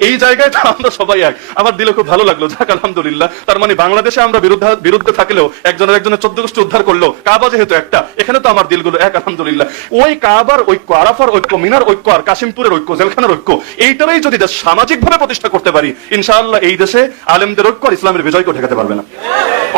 এই জায়গায় তো আমরা সবাই এক। আমার দিলে খুব ভালো লাগলো, যাক আলহামদুলিল্লাহ। তার মানে বাংলাদেশে আমরা বিরুদ্ধে থাকলেও একজনের 14 গোষ্ঠী উদ্ধার করলো, কাবা যেহেতু একটা, এখানে তো আমার দিলগুলো এক আলহামদুলিল্লাহ। ওই কাবার ঐক্য, আরাফার ঐক্য, মিনার ঐক্য আর কাশিমপুরের ঐক্য, জেলখানার ঐক্য, এইটারই যদি দেশ সামাজিক ভাবে প্রতিষ্ঠা করতে পারি, ইনশাআল্লাহ এই দেশে আলেমদের ঐক্য আর ইসলামের বিজয়কে ঠেকাতে পারবে না।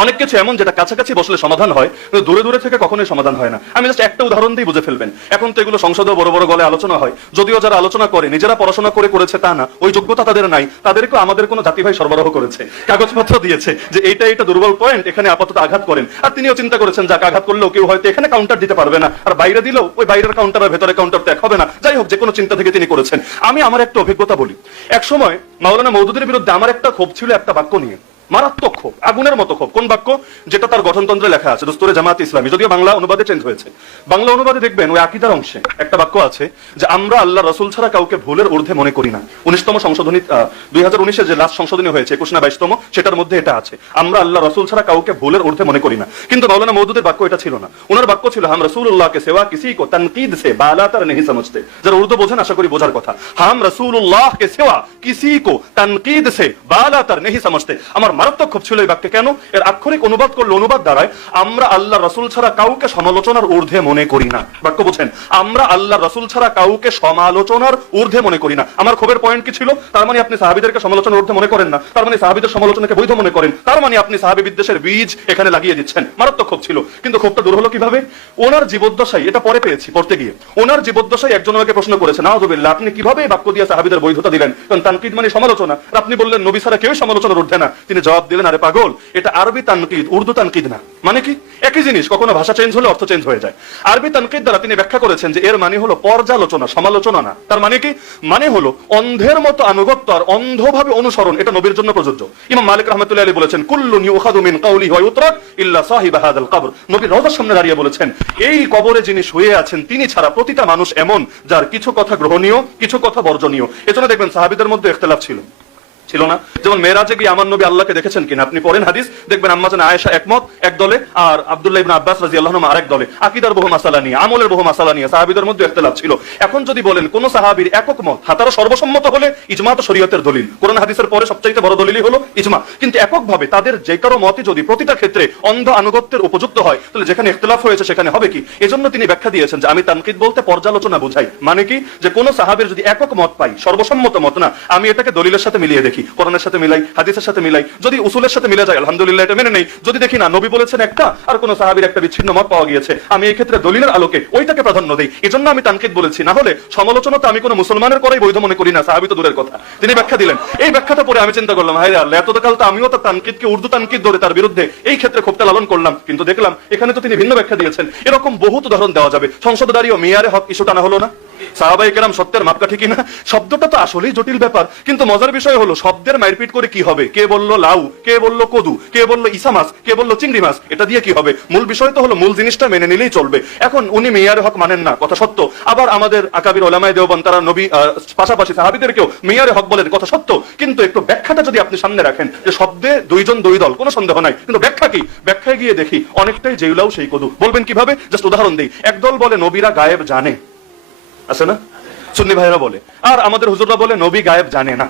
অনেক কিছু এমন যেটা কাছাকাছি বসলে সমাধান হয়, কিন্তু দূরে দূরে থেকে কখনোই সমাধান হয় না। আমি জাস্ট একটা উদাহরণ দিয়ে বুঝে ফেলবেন। এখন তো এগুলো সংসদে বড় বড় গলে আলোচনা হয়, যদিও যারা আলোচনা করে নিজেরা পড়াশোনা করেছে তা না, ওই যোগ্যতা তাদের নাই, তাদেরকে আমাদের কোনো জাতি ভাই সরবরাহ করেছে, কাগজপত্র দিয়েছে যে এইটা দুর্বল পয়েন্ট, এখানে আপাতত আঘাত করেন। আর তিনিও চিন্তা করেছেন যাক আঘাত করলেও কেউ হয়তো এখানে কাউন্টার দিতে পারবে না, আর বাইরে দিলেও ওই বাইরের কাউন্টার আর ভেতরে কাউন্টার ত্যাগ হবে না। যাই হোক, যে কোনো চিন্তা থেকে তিনি করেছেন। আমি আমার একটা অভিজ্ঞতা বলি। এক সময় মাওলানা মওদুদের বিরুদ্ধে আমার একটা ক্ষোভ ছিল একটা বাক্য নিয়ে, মারাত্মক ক্ষোভ, আগুনের মতো ক্ষোভ। কোন বাক্য? যেটা তার গঠনতন্ত্রে লেখা আছে, দস্তুরে জামাত ইসলামী, যদিও বাংলা অনুবাদে চেঞ্জ হয়েছে। বাংলা অনুবাদে দেখবেন ওই আকীদার অংশে একটা বাক্য আছে যে আমরা আল্লাহ রাসূল ছাড়া কাউকে ভুলের ঊর্ধ্বে মনে করি না। 19তম সংশোধনী, 2019-এ যে লাস্ট সংশোধনী হয়েছে, 21 না 22তম, সেটার মধ্যে এটা আছে, আমরা আল্লাহ রাসূল ছাড়া কাউকে ভুলের ঊর্ধ্বে মনে করি না। কিন্তু মাওলানা মওদুদের বাক্য এটা ছিল না। ওনার বাক্য ছিল হাম রাসূলুল্লাহকে সেবা কিসি কো তানকিদ সে বালাতার नहीं समझते। যারা উর্দু বোঝেন আশা করি বোঝার কথা। হাম রাসূলুল্লাহকে সেবা কিসি কো তানকিদ সে বালাতার नहीं समझते। আমার মারাত্মক ক্ষোভ ছিল এই বাক্যে। কেন? এর আক্ষরিক অনুবাদ করলে অনুবাদ দ্বারায় আমরা আল্লাহ রাসূল ছাড়া কাউকে সমালোচনার ঊর্ধ্বে মনে করি না। বাক্য বুঝেন, আমরা আল্লাহ রাসূল ছাড়া কাউকে সমালোচনার ঊর্ধ্বে মনে করি না। আমার ক্ষোভের পয়েন্ট কি ছিল? তার মানে আপনি সাহাবীদেরকে সমালোচনার ঊর্ধ্বে মনে করেন না, তার মানে সাহাবীদের সমালোচনাকে বৈধ মনে করেন, তার মানে আপনি সাহাবী বিদ্বেষের বীজ এখানে লাগিয়ে দিচ্ছেন। মারাত্মক ক্ষোভ ছিল। কিন্তু ক্ষোভটা দূর হলো কিভাবে? ওনার জীবদ্দশায়, এটা পরে পেয়েছি পড়তে গিয়ে, ওনার জীবদ্দশায় একজন আমাকে প্রশ্ন করেছে, নাউযুবিল্লাহ, আপনি কিভাবে এই বাক্য দিয়ে সাহাবীদের বৈধতা দিলেন? কারণ তানকিদ মানে সমালোচনা, আর আপনি বললেন নবী ছাড়া কেউ সমালোচনার ঊর্ধ্বে না। তিনি জবাব দিলেন, আরে পাগল, এটা আরবি তানকিদ, উর্দু তানকিদ না। মানে কি? একই জিনিস, কখনো ভাষা চেঞ্জ হলে অর্থ চেঞ্জ হয়ে যায়। আরবি তানকিদ দ্বারা তিনি ব্যাখ্যা করেছেন যে এর মানে হলো পর্যালোচনা, সমালোচনা না। তার মানে কি? মানে হলো অন্ধের মতো আনুগত্য আর অন্ধভাবে অনুসরণ, এটা নবীর জন্য প্রযোজ্য। ইমাম মালিক রাহমাতুল্লাহি আলাইহি বলেছেন, কুল্লুন ইউখাযু মিন কাওলিহি ওয়া ইউতরাক ইল্লা সাহিবা হাযাল কবর। নবী রওজার সামনে দাঁড়িয়ে বলেছেন, এই কবরে যিনি শুয়ে আছেন তিনি ছাড়া প্রতিটা মানুষ এমন যার কিছু কথা গ্রহণীয়, কিছু কথা বর্জনীয়। এজন্য দেখবেন সাহাবীদের মধ্যে ইখতিলাফ ছিল না। যেমন মেরাজে গিয়ে আমার নবী আল্লাহকে দেখেছেন কিনা, আপনি পড়েন হাদিস, দেখবেন আম্মা জান আয়েশা একমত এক দলে, আর আব্দুল্লাহ ইবনে আব্বাস রাদিয়াল্লাহু আনহু আরেক দলে। আকীদার বহু মাসালা নিয়ে, আমলের বহু মাসালা নিয়ে সাহাবীদের মধ্যে ইখতিলাফ ছিল। এখন যদি বলেন কোন সাহাবীর একক মত, হাতারা সর্বসম্মত হলে ইজমা তো শরীয়তের দলিল, কোরআন হাদিসের পরে সবচাইতে বড় দলিলই হলো ইজমা। কিন্তু এককভাবে তাদের যে কারো মতই যদি প্রতিটা ক্ষেত্রে অন্ধ আনুগত্যের উপযুক্ত হয়, তাহলে যেখানে ইখতিলাফ হয়েছে সেখানে হবে কি? এজন্য তিনি ব্যাখ্যা দিয়েছেন যে আমি তানকিদ বলতে পর্যালোচনা বুঝাই। মানে কি? যে কোন সাহাবীর যদি একক মত পাই, সর্বসম্মত মত না, আমি এটাকে দলিলের সাথে মিলিয়ে দেখি, কোরআনের সাথে মিলাই, হাদিসের সাথে মিলাই। যদি উসুলের সাথে মিলে যায় আলহামদুলিল্লাহ, এটা মেনে নেই। যদি দেখি না, নবী বলেছেন একটা আর কোন সাহাবীর একটা বিচ্ছিন্ন মত পাওয়া গিয়েছে, আমি এই ক্ষেত্রে দলিলের আলোকে ওইটাকে প্রাধান্য দেই। এজন্য আমি তানকিদ বলেছি। না হলে সমালোচনা তো আমি কোন মুসলমানের করাই বৈধ মনে করি না, সাহাবী তো দূরের কথা। তিনি ব্যাখ্যা দিলেন। এই ব্যাখ্যাটা পরে আমি চিন্তা করলাম, হায় আল্লাহ, এতকাল তো আমিও তো তানকিদকে উর্দু তানকিদ ধরে তার বিরুদ্ধে এই ক্ষেত্রে ক্ষোভটা লালন করলাম, কিন্তু দেখলাম এখানে তো তিনি ভিন্ন ব্যাখ্যা দিয়েছেন। এরকম বহুত উদাহরণ দেওয়া যাবে। সংসদে দাঁড়িয়ে মেয়ারে হক ইস্যু টানা হলো না? সাহাবায়ে কেরাম সত্যের মাপকাঠি কিনা? শব্দটা তো আসলেই জটিল ব্যাপার, কিন্তু মজার বিষয় হলো শব্দের মারপিট করে কি হবে? কে বললো লাউ, কে বললো কদু, কে বললো ইসা মাছ, কে বললো চিংড়ি মাছ, এটা দিয়ে কি হবে? মূল বিষয় তো হলো মূল জিনিসটা মেনে নিলেই চলবে। এখন উনি মেয়ারে হক মানেন না, কথা সত্য। আবার আমাদের আকাবির ওলামায়ে দেওবন্দ তারা নবী পাশাপাশি সাহাবীদেরকেও মেয়ারে হক বলে, কথা সত্য। কিন্তু একটু ব্যাখ্যাটা যদি আপনি সামনে রাখেন, যে শব্দে দুইজন দুই দল, কোনো সন্দেহ নাই, কিন্তু ব্যাখ্যা কি? ব্যাখ্যায় গিয়ে দেখি অনেকটাই যেউলাও সেই কদু। বলবেন কিভাবে? জাস্ট উদাহরণ দেই। একদল বলে নবীরা গায়েব জানে, আছে না? সুন্নি ভাইরা বলে। আর আমাদের হুজুররা বলে নবী গায়েব জানে না।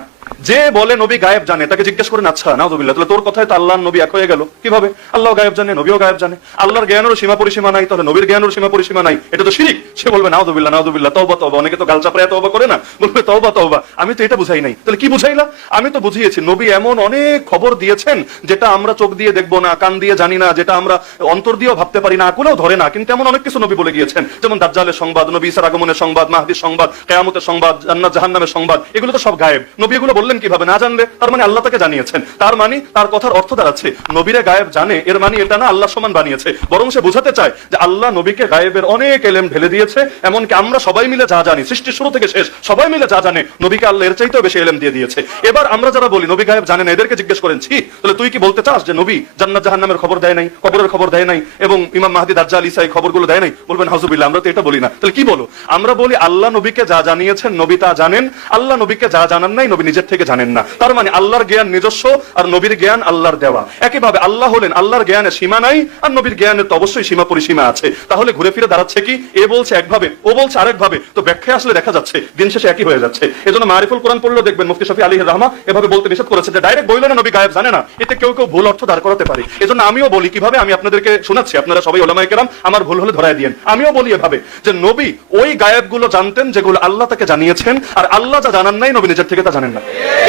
যে বলে নবী গায়েব জানে তাকে জিজ্ঞেস করেন, আচ্ছা নাউযুবিল্লাহ, তাহলে তোর কথায় তো আল্লাহ নবী এক হয়ে গেল কিভাবে? আল্লাহ গায়েব জানে, নবীও গায়েব জানে, আল্লাহর জ্ঞানেরও সীমা পরিসীমা নাই, তাহলে নবীর জ্ঞানেরও সীমা পরিসীমা নাই, এটা তো শিরক। সে বলবে নাউযুবিল্লাহ, নাউযুবিল্লাহ, তওবা তওবা। অনেকে তো গাল চাপড়ায় তওবা করে না, বলবে তওবা তওবা। আমি তো এটা বুঝাই নাই। তাহলে কি বুঝাইলা? আমি তো বুঝিয়েছি নবী এমন অনেক খবর দিয়েছেন যেটা আমরা চোখ দিয়ে দেখবো না, কান দিয়ে জানি না, যেটা আমরা অন্তর দিয়েও ভাবতে পারি না, আকুলেও ধরে না, কিন্তু এমন অনেক কিছু নবী বলে গিয়েছেন। যেমন দাজ্জালের সংবাদ, নবী ঈসার আগমনের সংবাদ, মাহদির সংবাদ, কিয়ামতের সংবাদ, জান্নাত জাহান্নামের সংবাদ, এগুলো তো সব গায়েব। নবী এগুলো তাহলে বললেন কিভাবে? না জানলে তার মানে আল্লাহ তাকে জানিয়েছেন, তার মানে তার কথার অর্থ দাঁড়াচ্ছে নবীরে গায়েব জানে, এর মানে এটা না আল্লাহ সমান বানিয়েছে, বরং সে বোঝাতে চায় যে আল্লাহ নবীকে গায়েবের অনেক এলেম ঢেলে দিয়েছে, এমনকি আমরা সবাই মিলে যা জানি, সৃষ্টির শুরু থেকে শেষ সবাই মিলে যা জানে, নবীকে আল্লাহ এর চাইতেও বেশি এলেম দিয়ে দিয়েছে। এবার আমরা যারা বলি নবী গায়েব জানেন, এদেরকে জিজ্ঞেস করেন, ছি তাহলে তুই কি বলতে চাস যে নবী জান্নাত জাহান্নামের খবর দেয় নাই, কবরের খবর দেয় নাই, এবং ইমাম মাহদি দাজ্জাল ঈসা এই খবরগুলো দেয় নাই? বলবেন হাউজুবিল্লাহ, আমরা তো এটা বলি না। তাহলে কি বলো? আমরা বলি আল্লাহ নবীকে যা জানিয়েছেন নবী তা জানেন, আল্লাহ নবীকে যা জানান নাই নবী নিজের থেকে জানেন না। তার মানে আল্লাহর জ্ঞান নিজস্ব আর নবীর জ্ঞান আল্লাহর দেওয়া। একইভাবে আল্লাহ হলেন, আল্লাহর জ্ঞানের সীমা নাই আর নবীর জ্ঞানের তো অবশ্যই সীমা পরিসীমা আছে। তাহলে ঘুরে ফিরে দাঁড়াচ্ছে কি, এ বলছে একভাবে ও বলছে আরেকভাবে, তো ব্যাখ্যা আসলে দেখা যাচ্ছে দিন শেষে একই হয়ে যাচ্ছে। এজন্য মারিফুল কোরআন পড়লেও দেখবেন মুফতি শফি আলাইহির রহমা এভাবে বলতে নিষেধ করেছে যে ডাইরেক্ট বইল না নবী গায়েব জানে না, এতে কেউ কেউ ভুল অর্থ দাঁড় করাতে পারে। এজন্য আমিও বলি কিভাবে, আমি আপনাদেরকে শোনাচ্ছি, আপনারা সবাই উলামায়ে কেরাম আমার ভুল হলে ধরায় দিয়েন। আমিও বলি এভাবে যে নবী ওই গায়েবগুলো জানতেন যেগুলো আল্লাহ তাকে জানিয়েছেন, আর আল্লাহ যা জানান নাই নবী নিজের থেকে তা জানেন না।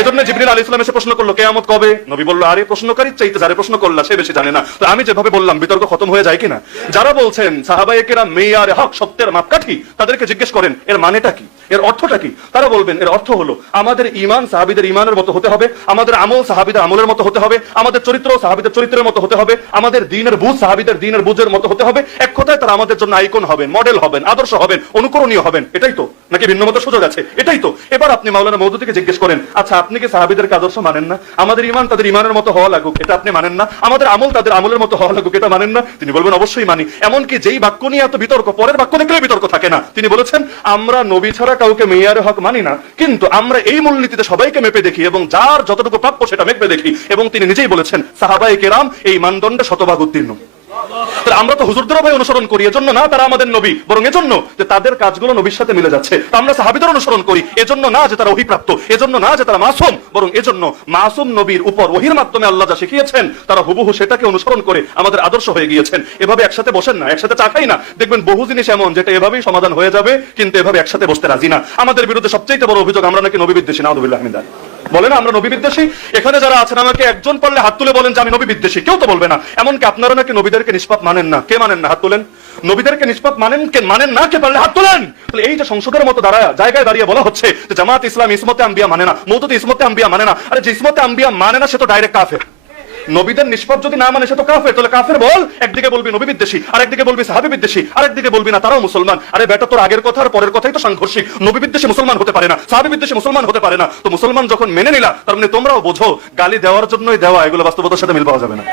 এজন্য জিবরিল আলাইহিস সালাম এসে প্রশ্ন করলো কিয়ামত কবে, নবী বলল আরে প্রশ্নকারীর চাইতে যারে প্রশ্ন করলা সে বেশি জানে না। তো আমি যেভাবে বললাম বিতর্ক খতম হয়ে যায় কিনা? যারা বলছেন সাহাবায়ে কেরাম মেয়ারে হক, সত্যের মাপকাঠি, তাদেরকে জিজ্ঞেস করেন এর মানেটা কি, এর অর্থটা কি? তারা বলবেন এর অর্থ হলো আমাদের ঈমান সাহাবীদের ঈমানের মতো হতে হবে, আমাদের আমল সাহাবীদের আমলের মতো হতে হবে, আমাদের চরিত্র সাহাবীদের চরিত্রের মতো হতে হবে, আমাদের দ্বীনের বুঝ সাহাবীদের দ্বীনের বুঝের মতো হতে হবে। এক কথায় তারা আমাদের জন্য আইকন হবেন, মডেল হবেন, আদর্শ হবেন, অনুকরণীয় হবেন। এটাই তো, নাকি ভিন্ন মতো সুযোগ আছে? এটাই তো। এবার আপনি মাওলানা মওদুদীকে জিজ্ঞেস করেন, আচ্ছা আপনি কি সাহাবীদেরকে আদর্শ মানেন না? আমাদের ঈমান তাদের ঈমানের মতো হওয়া লাগুক, এটা আপনি মানেন না? আমাদের আমল তাদের আমলের মতো হওয়া লাগুক, এটা মানেন না? তিনি বলবেন অবশ্যই মানি। এমনকি যেই বাক্য নিয়ে এত বিতর্ক, পরের বাক্য দেখলে বিতর্ক থাকে না। তিনি বলেছেন আমরা নবী ছাড়া কাউকে মেয়ারে হক মানি না, কিন্তু আমরা এই মূলনীতিতে সবাইকে মেপে দেখি এবং যার যতটুকু প্রাপ্য সেটা মেপে দেখি। এবং তিনি নিজেই বলেছেন সাহাবায়ে কেরাম এই মানদণ্ডে শতভাগ উত্তীর্ণ। আমরা তো হুজুরদেরও ভাই অনুসরণ করি, এজন্য না তারা আমাদের নবী, বরং এজন্য যে তাদের কাজগুলো নবীর সাথে মিলে যাচ্ছে। আমরা সাহাবীদের অনুসরণ করি এজন্য না যে তারা ওহীপ্রাপ্ত, এজন্য না যে তারা মাসুম, বরং এজন্য মাসুম নবীর উপর ওহীর মাধ্যমে আল্লাহ যা শিখিয়েছেন তারা হুবহু সেটাকে অনুসরণ করে আমাদের আদর্শ হয়ে গিয়েছেন। এভাবে একসাথে বসেন না, একসাথে চা খাই না, দেখবেন বহু জিনিস এমন যেটা এভাবেই সমাধান হয়ে যাবে, কিন্তু এভাবে একসাথে বসতে রাজি না। আমাদের বিরুদ্ধে সবচেয়ে বড় অভিযোগ আমরা নাকি নবী বিদ্বেষী। নাউযুবিল্লাহ মিন যালিক। বলে না আমরা নবী বিদ্বেষী? এখানে যারা আছেন আমাকে একজন পারলে হাত তুলে বলেন যে আমি নবী বিদ্বেষী, কেউ তো বলবে না। এমনকি আপনারা নাকি নবীদেরকে নিষ্পাপ মানেন না, কে মানেন না? হাত তুলেন। নবীদেরকে নিষ্পাপ মানেন কে, মানেন না কে? পারলে হাত তুলেন। তাহলে এই যে সংসদের মতো জায়গায় দাঁড়িয়ে বলা হচ্ছে যে জামাত ইসলাম ইসমতে আম্বিয়া মানে না, মওদুদী ইসমতে আম্বিয়া মানে না। আরে যে ইসমতে আম্বিয়া মানে না সে তো ডাইরেক্ট কাফের। নবীদের নিষ্পাপ যদি না মানে সে তো কাফের। তাহলে কাফের বল, একদিকে বলবি নবী বিদ্বেষী, আরেকদিকে বলবি সাহাবী বিদ্বেষী, আরেকদিকে বলবি না তারাও মুসলমান। আরে বেটা তোর আগের কথা আর পরের কথাই তো সাংঘর্ষিক। নবী বিদ্বেষী মুসলমান হতে পারে না, সাহাবী বিদ্বেষী মুসলমান হতে পারে না। তো মুসলমান যখন মেনে নিলা তার মানে তোমরাও বোঝো গালি দেওয়ার জন্যই দেওয়া, এগুলো বাস্তবতার সাথে মিল পাওয়া যাবে না।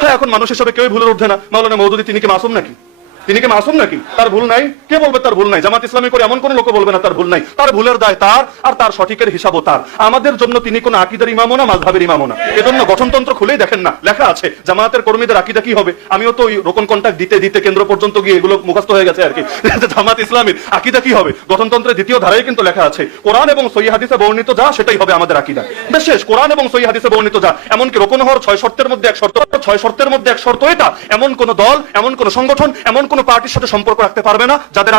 হ্যাঁ, এখন মানুষ হিসেবে কেউ ভুলের ঊর্ধ্বে না। মাওলানা মওদুদী তিনি কি মাসুম নাকি? তিনি কি মাসুম নাকি? তার ভুল নাই? কে বলবে তার ভুল নাই? জামাত ইসলামী করে এমন কোন লোক বলবে না তার ভুল নাই। তার ভুলের দায় তার, আর তার সঠিকের হিসাবও তার। আমাদের জন্য তিনি কোন আকীদার ইমামও না, মাযহাবের ইমামও না। এজন্য গঠনতন্ত্র খুলেই দেখেন না, লেখা আছে জামাতের কর্মীদের আকীদা কি হবে। আমিও তো ওই রোকন কন্টাক্ট দিতে দিতে কেন্দ্র পর্যন্ত গিয়ে এগুলো মুখস্থ হয়ে গেছে আর কি। জামাত ইসলামীর আকীদা কি হবে গঠনতন্ত্রের দ্বিতীয় ধারায় কিন্তু লেখা আছে কোরআন এবং সহিহ হাদিসে বর্ণিত যা সেটাই হবে আমাদের আকীদা। বিশেষ কোরআন এবং সহিহ হাদিসে বর্ণিত যা, এমনকি রোকন হওয়ার 6 শর্তের মধ্যে এক শর্ত, 6 শর্তের মধ্যে এক শর্ত এটা। এমন কোন দল, এমন কোন সংগঠন, এমন কোন পার্টির সাথে সম্পর্ক রাখতে পারবে না যাদের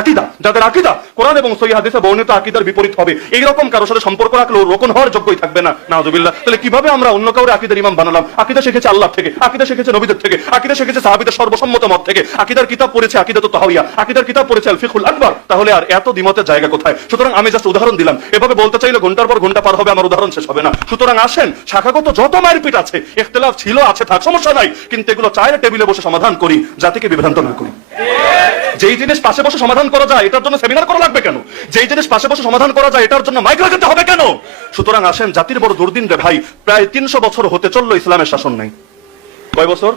আকীদা কোরআন এবং সহিহ হাদিসে বর্ণিত আকীদার বিপরীত হবে। এই রকম কারোর সাথে সম্পর্ক রাখলে রোকন হওয়ার যোগ্যই থাকবে না। নাউযুবিল্লাহ। তাহলে কিভাবে আমরা অন্য কাউরে আকীদার ইমাম বানালাম? আকীদা শিখেছে আল্লাহ থেকে, আকীদা শিখেছে নবীদের থেকে, আকীদা শিখেছে সাহাবীদের সর্বসম্মত মত থেকে, আকীদার কিতাব পড়েছে আকিদাতুত তাহাওয়িয়া, আকীদার কিতাব পড়েছে আল ফিকহুল আকবার। তাহলে আর এত দ্বিমতের জায়গা কোথায়? সুতরাং আমি জাস্ট উদাহরণ দিলাম। এভাবে বলতে চাইলে ঘন্টার পর ঘন্টা পার হবে, আমার উদাহরণ শেষ হবে না। সুতরাং আসেন, শাখাগত যত মারপিট আছে, ইখতিলাফ ছিল আছে থাক, সমস্যা নাই, কিন্তু এগুলো চায়ের টেবিলে বসে সমাধান করি, জাতিকে বিভ্রান্ত না করি। যেই জিনিস পাশে বসে সমাধান করা যায় এটার জন্য সেমিনার করা লাগবে কেন? যেই জিনিস পাশে বসে সমাধান করা যায় এটার জন্য মাইক লাগাতে হবে কেন? সুতরাং আসেন, জাতির বড় দুর্দিন রে ভাই, প্রায় 300 বছর হতে চললো ইসলামের শাসন নাই। কয় বছর?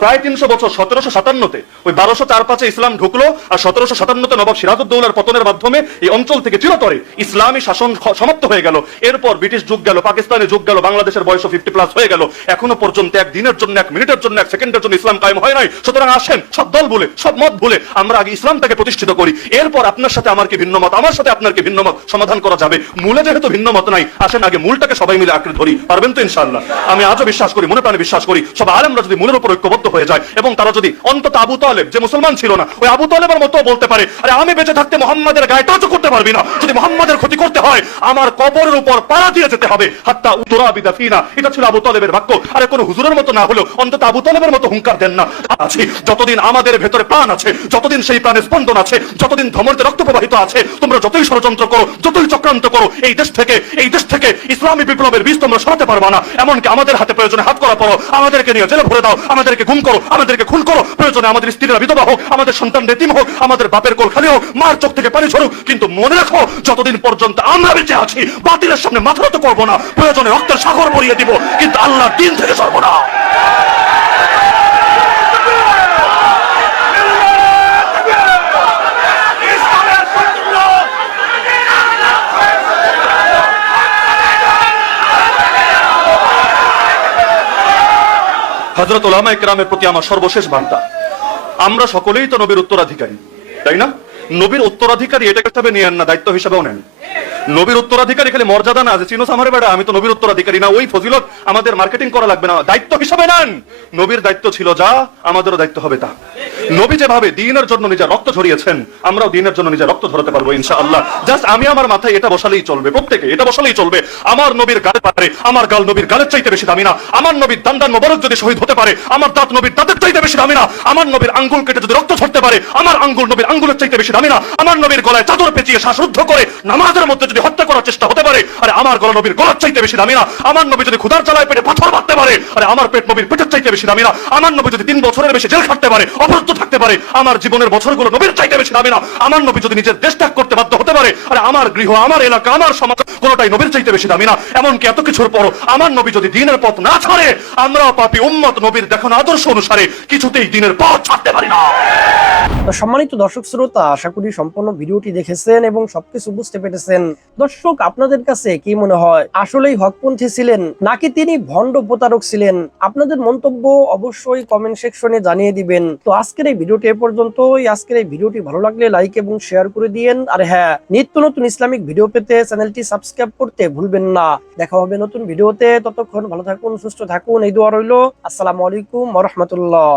প্রায় 300 বছর। 1757-তে ওই 1204-5 ইসলাম ঢুকলো, আর 1757-তে নবাব সিরাজউদ্দৌলার পতনের মাধ্যমে এই অঞ্চল থেকে চিরতরে ইসলামী শাসন সমাপ্ত হয়ে গেল। এরপর ব্রিটিশ যুগ গেল, পাকিস্তানি যুগ গেল, বাংলাদেশের বয়স 50+ হয়ে গেল। এখনো পর্যন্ত এক দিনের জন্য, এক মিনিটের জন্য, এক সেকেন্ডের জন্য ইসলাম কায়েম হয় নাই। সুতরাং আসেন, সব দল ভুলে, সব মত ভুলে আমরা আগে ইসলামটাকে প্রতিষ্ঠিত করি। এরপর আপনার সাথে আমার কি ভিন্ন মত, আমার সাথে আপনার কি ভিন্ন মত, সমাধান করা যাবে। মূলে যেহেতু ভিন্ন মত নাই, আসেন আগে মূলটাকে সবাই মিলে আঁকড়ে ধরি। পারবেন তো ইনশাআল্লাহ? আমি আজও বিশ্বাস করি, মনে প্রাণে বিশ্বাস করি, সব আলেম আলেমরা যদি মনের উপর ঐক্যবদ্ধ হয়ে যায় এবং তারা যদি অন্তত আবু তালেব যে মুসলমান ছিল না ওই আবু তালেবের মতো বলতে পারে, আরে আমি বেঁচে থাকতে মুহাম্মাদের গায়ে টাচও করতে পারবি না, যদি মুহাম্মাদের ক্ষতি করতে হয় আমার কবরের উপর পাড়া দিয়ে যেতে হবে, হাত্তা তুরাবি দাফিনা। এটা ছিল আবু তালেবের বাক্য। আরে কোন হুজুরের মতো না হলেও অন্তত আবু তালেবের মতো হুঙ্কার দেন না। আছে যতদিন আমাদের ভেতরে প্রাণ আছে, যতদিন সেই প্রাণে স্পন্দন আছে, যতদিন ধমনীতে রক্ত প্রবাহিত আছে, তোমরা যতই ষড়যন্ত্র করো, যতই চক্রান্ত করো, এই দেশ থেকে ইসলামী বিপ্লবের বীজ তোমরা সরাতে পারবা না। এমনকি আমাদের হাতে প্রয়োজনে হাত করা পড়ো, আমাদেরকে নিয়ে জেলে ভরে দাও, আমাদেরকে গুম করো, আমাদেরকে খুন করো, প্রয়োজনে আমাদের স্ত্রীরা বিধবা হোক, আমাদের সন্তান এতিম হোক, আমাদের বাপের কোল খালি হোক, মার চোখ থেকে পানি ঝরুক, কিন্তু মনে রাখো যতদিন পর্যন্ত আমরা বেঁচে আছি বাতিলের সামনে মাথা নত করবো না, প্রয়োজনে রক্তের সাগর ভরিয়ে দিব, কিন্তু আল্লাহর দিন থেকে সরবো না। হযরত উলামায়ে কেরামের প্রতি আমার সর্বশেষ বার্তা, আমরা সকলেই তো নবীর উত্তরাধিকারী, তাই না? নবীর উত্তরাধিকারী এটা হিসাবে নিয়েন না, দায়িত্ব হিসাবেও নেন। নবীর উত্তরাধিকারী খালি মর্যাদা না যে চিনোস আমার বেটা আমি তো নবীর উত্তরাধিকারী না, ওই ফজিলত আমাদের মার্কেটিং করা লাগবে না, দায়িত্ব হিসাবে নেন। নবীর দায়িত্ব ছিল যা, আমাদেরও দায়িত্ব হবে তা। নবী যেভাবে দ্বীনের জন্য নিজের রক্ত ঝরিয়েছেন, আমরাও দ্বীনের জন্য নিজের রক্ত ঝরাতে পারবো ইনশাআল্লাহ। জাস্ট আমি আমার মাথায় এটা বসালেই চলবে, প্রত্যেকে এটা বসালেই চলবে, আমার নবীর গালে পারে, আমার গাল নবীর গালের চাইতে বেশি দামি না, আমার নবীর দান্দান মোবারক যদি শহীদ হতে পারে, আমার দাঁত নবীর দাঁতের চাইতে বেশি দামি না, আমার নবীর আঙ্গুল কেটে যদি রক্ত ঝরতে পারে, আমার আঙ্গুল নবীর আঙ্গুলের চাইতে বেশি দামি না, আমার নবীর গলায় চাদর পেঁচিয়ে শ্বাসরুদ্ধ করে নামাজের মধ্যে যদি হত্যা করার চেষ্টা হতে পারে, আরে আমার গলা নবীর গলার চাইতে বেশি দামি না, আমার নবী যদি ক্ষুধার জ্বালায় পেটে পাথর বাঁধতে পারে, আরে আমার পেট নবীর পেটের চাইতে বেশি দামি না, আমার নবী যদি 3 বছরের বেশি জেল খাটতে পারে, অবরুদ্ধ থাকতে পারে, আমার জীবনের বছরগুলো নবীর চাইতে বেশি দামি না, আমার নবী যদি নিজের দেশ ত্যাগ করতে বাধ্য হতে পারে, আরে আমার গৃহ, আমার এলাকা, আমার সমাজ কোনটাই নবীর চাইতে বেশি দামি না। এমনকি এত কিছুর পর আমার নবী যদি দ্বীনের পথ না ছাড়ে, আমরাও পাপী উম্মত নবীর দেখানো আদর্শ অনুসারে কিছুতেই দ্বীনের পথ ছাড়তে পারি না। সম্মানিত দর্শক শ্রোতা, আশা করি সম্পূর্ণ ভিডিওটি দেখেছেন এবং সবকিছু বুঝতে পেরেছেন। দর্শক, আপনাদের কাছে কি মনে হয়, আসলেই হকপন্থী ছিলেন নাকি তিনি ভণ্ড প্রতারক ছিলেন? আপনাদের মন্তব্য অবশ্যই কমেন্ট সেকশনে জানিয়ে দিবেন। তো আজকের এই ভিডিওটি এ পর্যন্তই। আজকের এই ভিডিওটি ভালো লাগলে লাইক এবং শেয়ার করে দিয়েন। আর হ্যাঁ, নিত্য নতুন ইসলামিক ভিডিও পেতে চ্যানেলটি সাবস্ক্রাইব করতে ভুলবেন না। দেখা হবে নতুন ভিডিওতে, ততক্ষণ ভালো থাকুন, সুস্থ থাকুন, এই দোয়া রইল। আসসালামু আলাইকুম ওয়া রাহমাতুল্লাহ।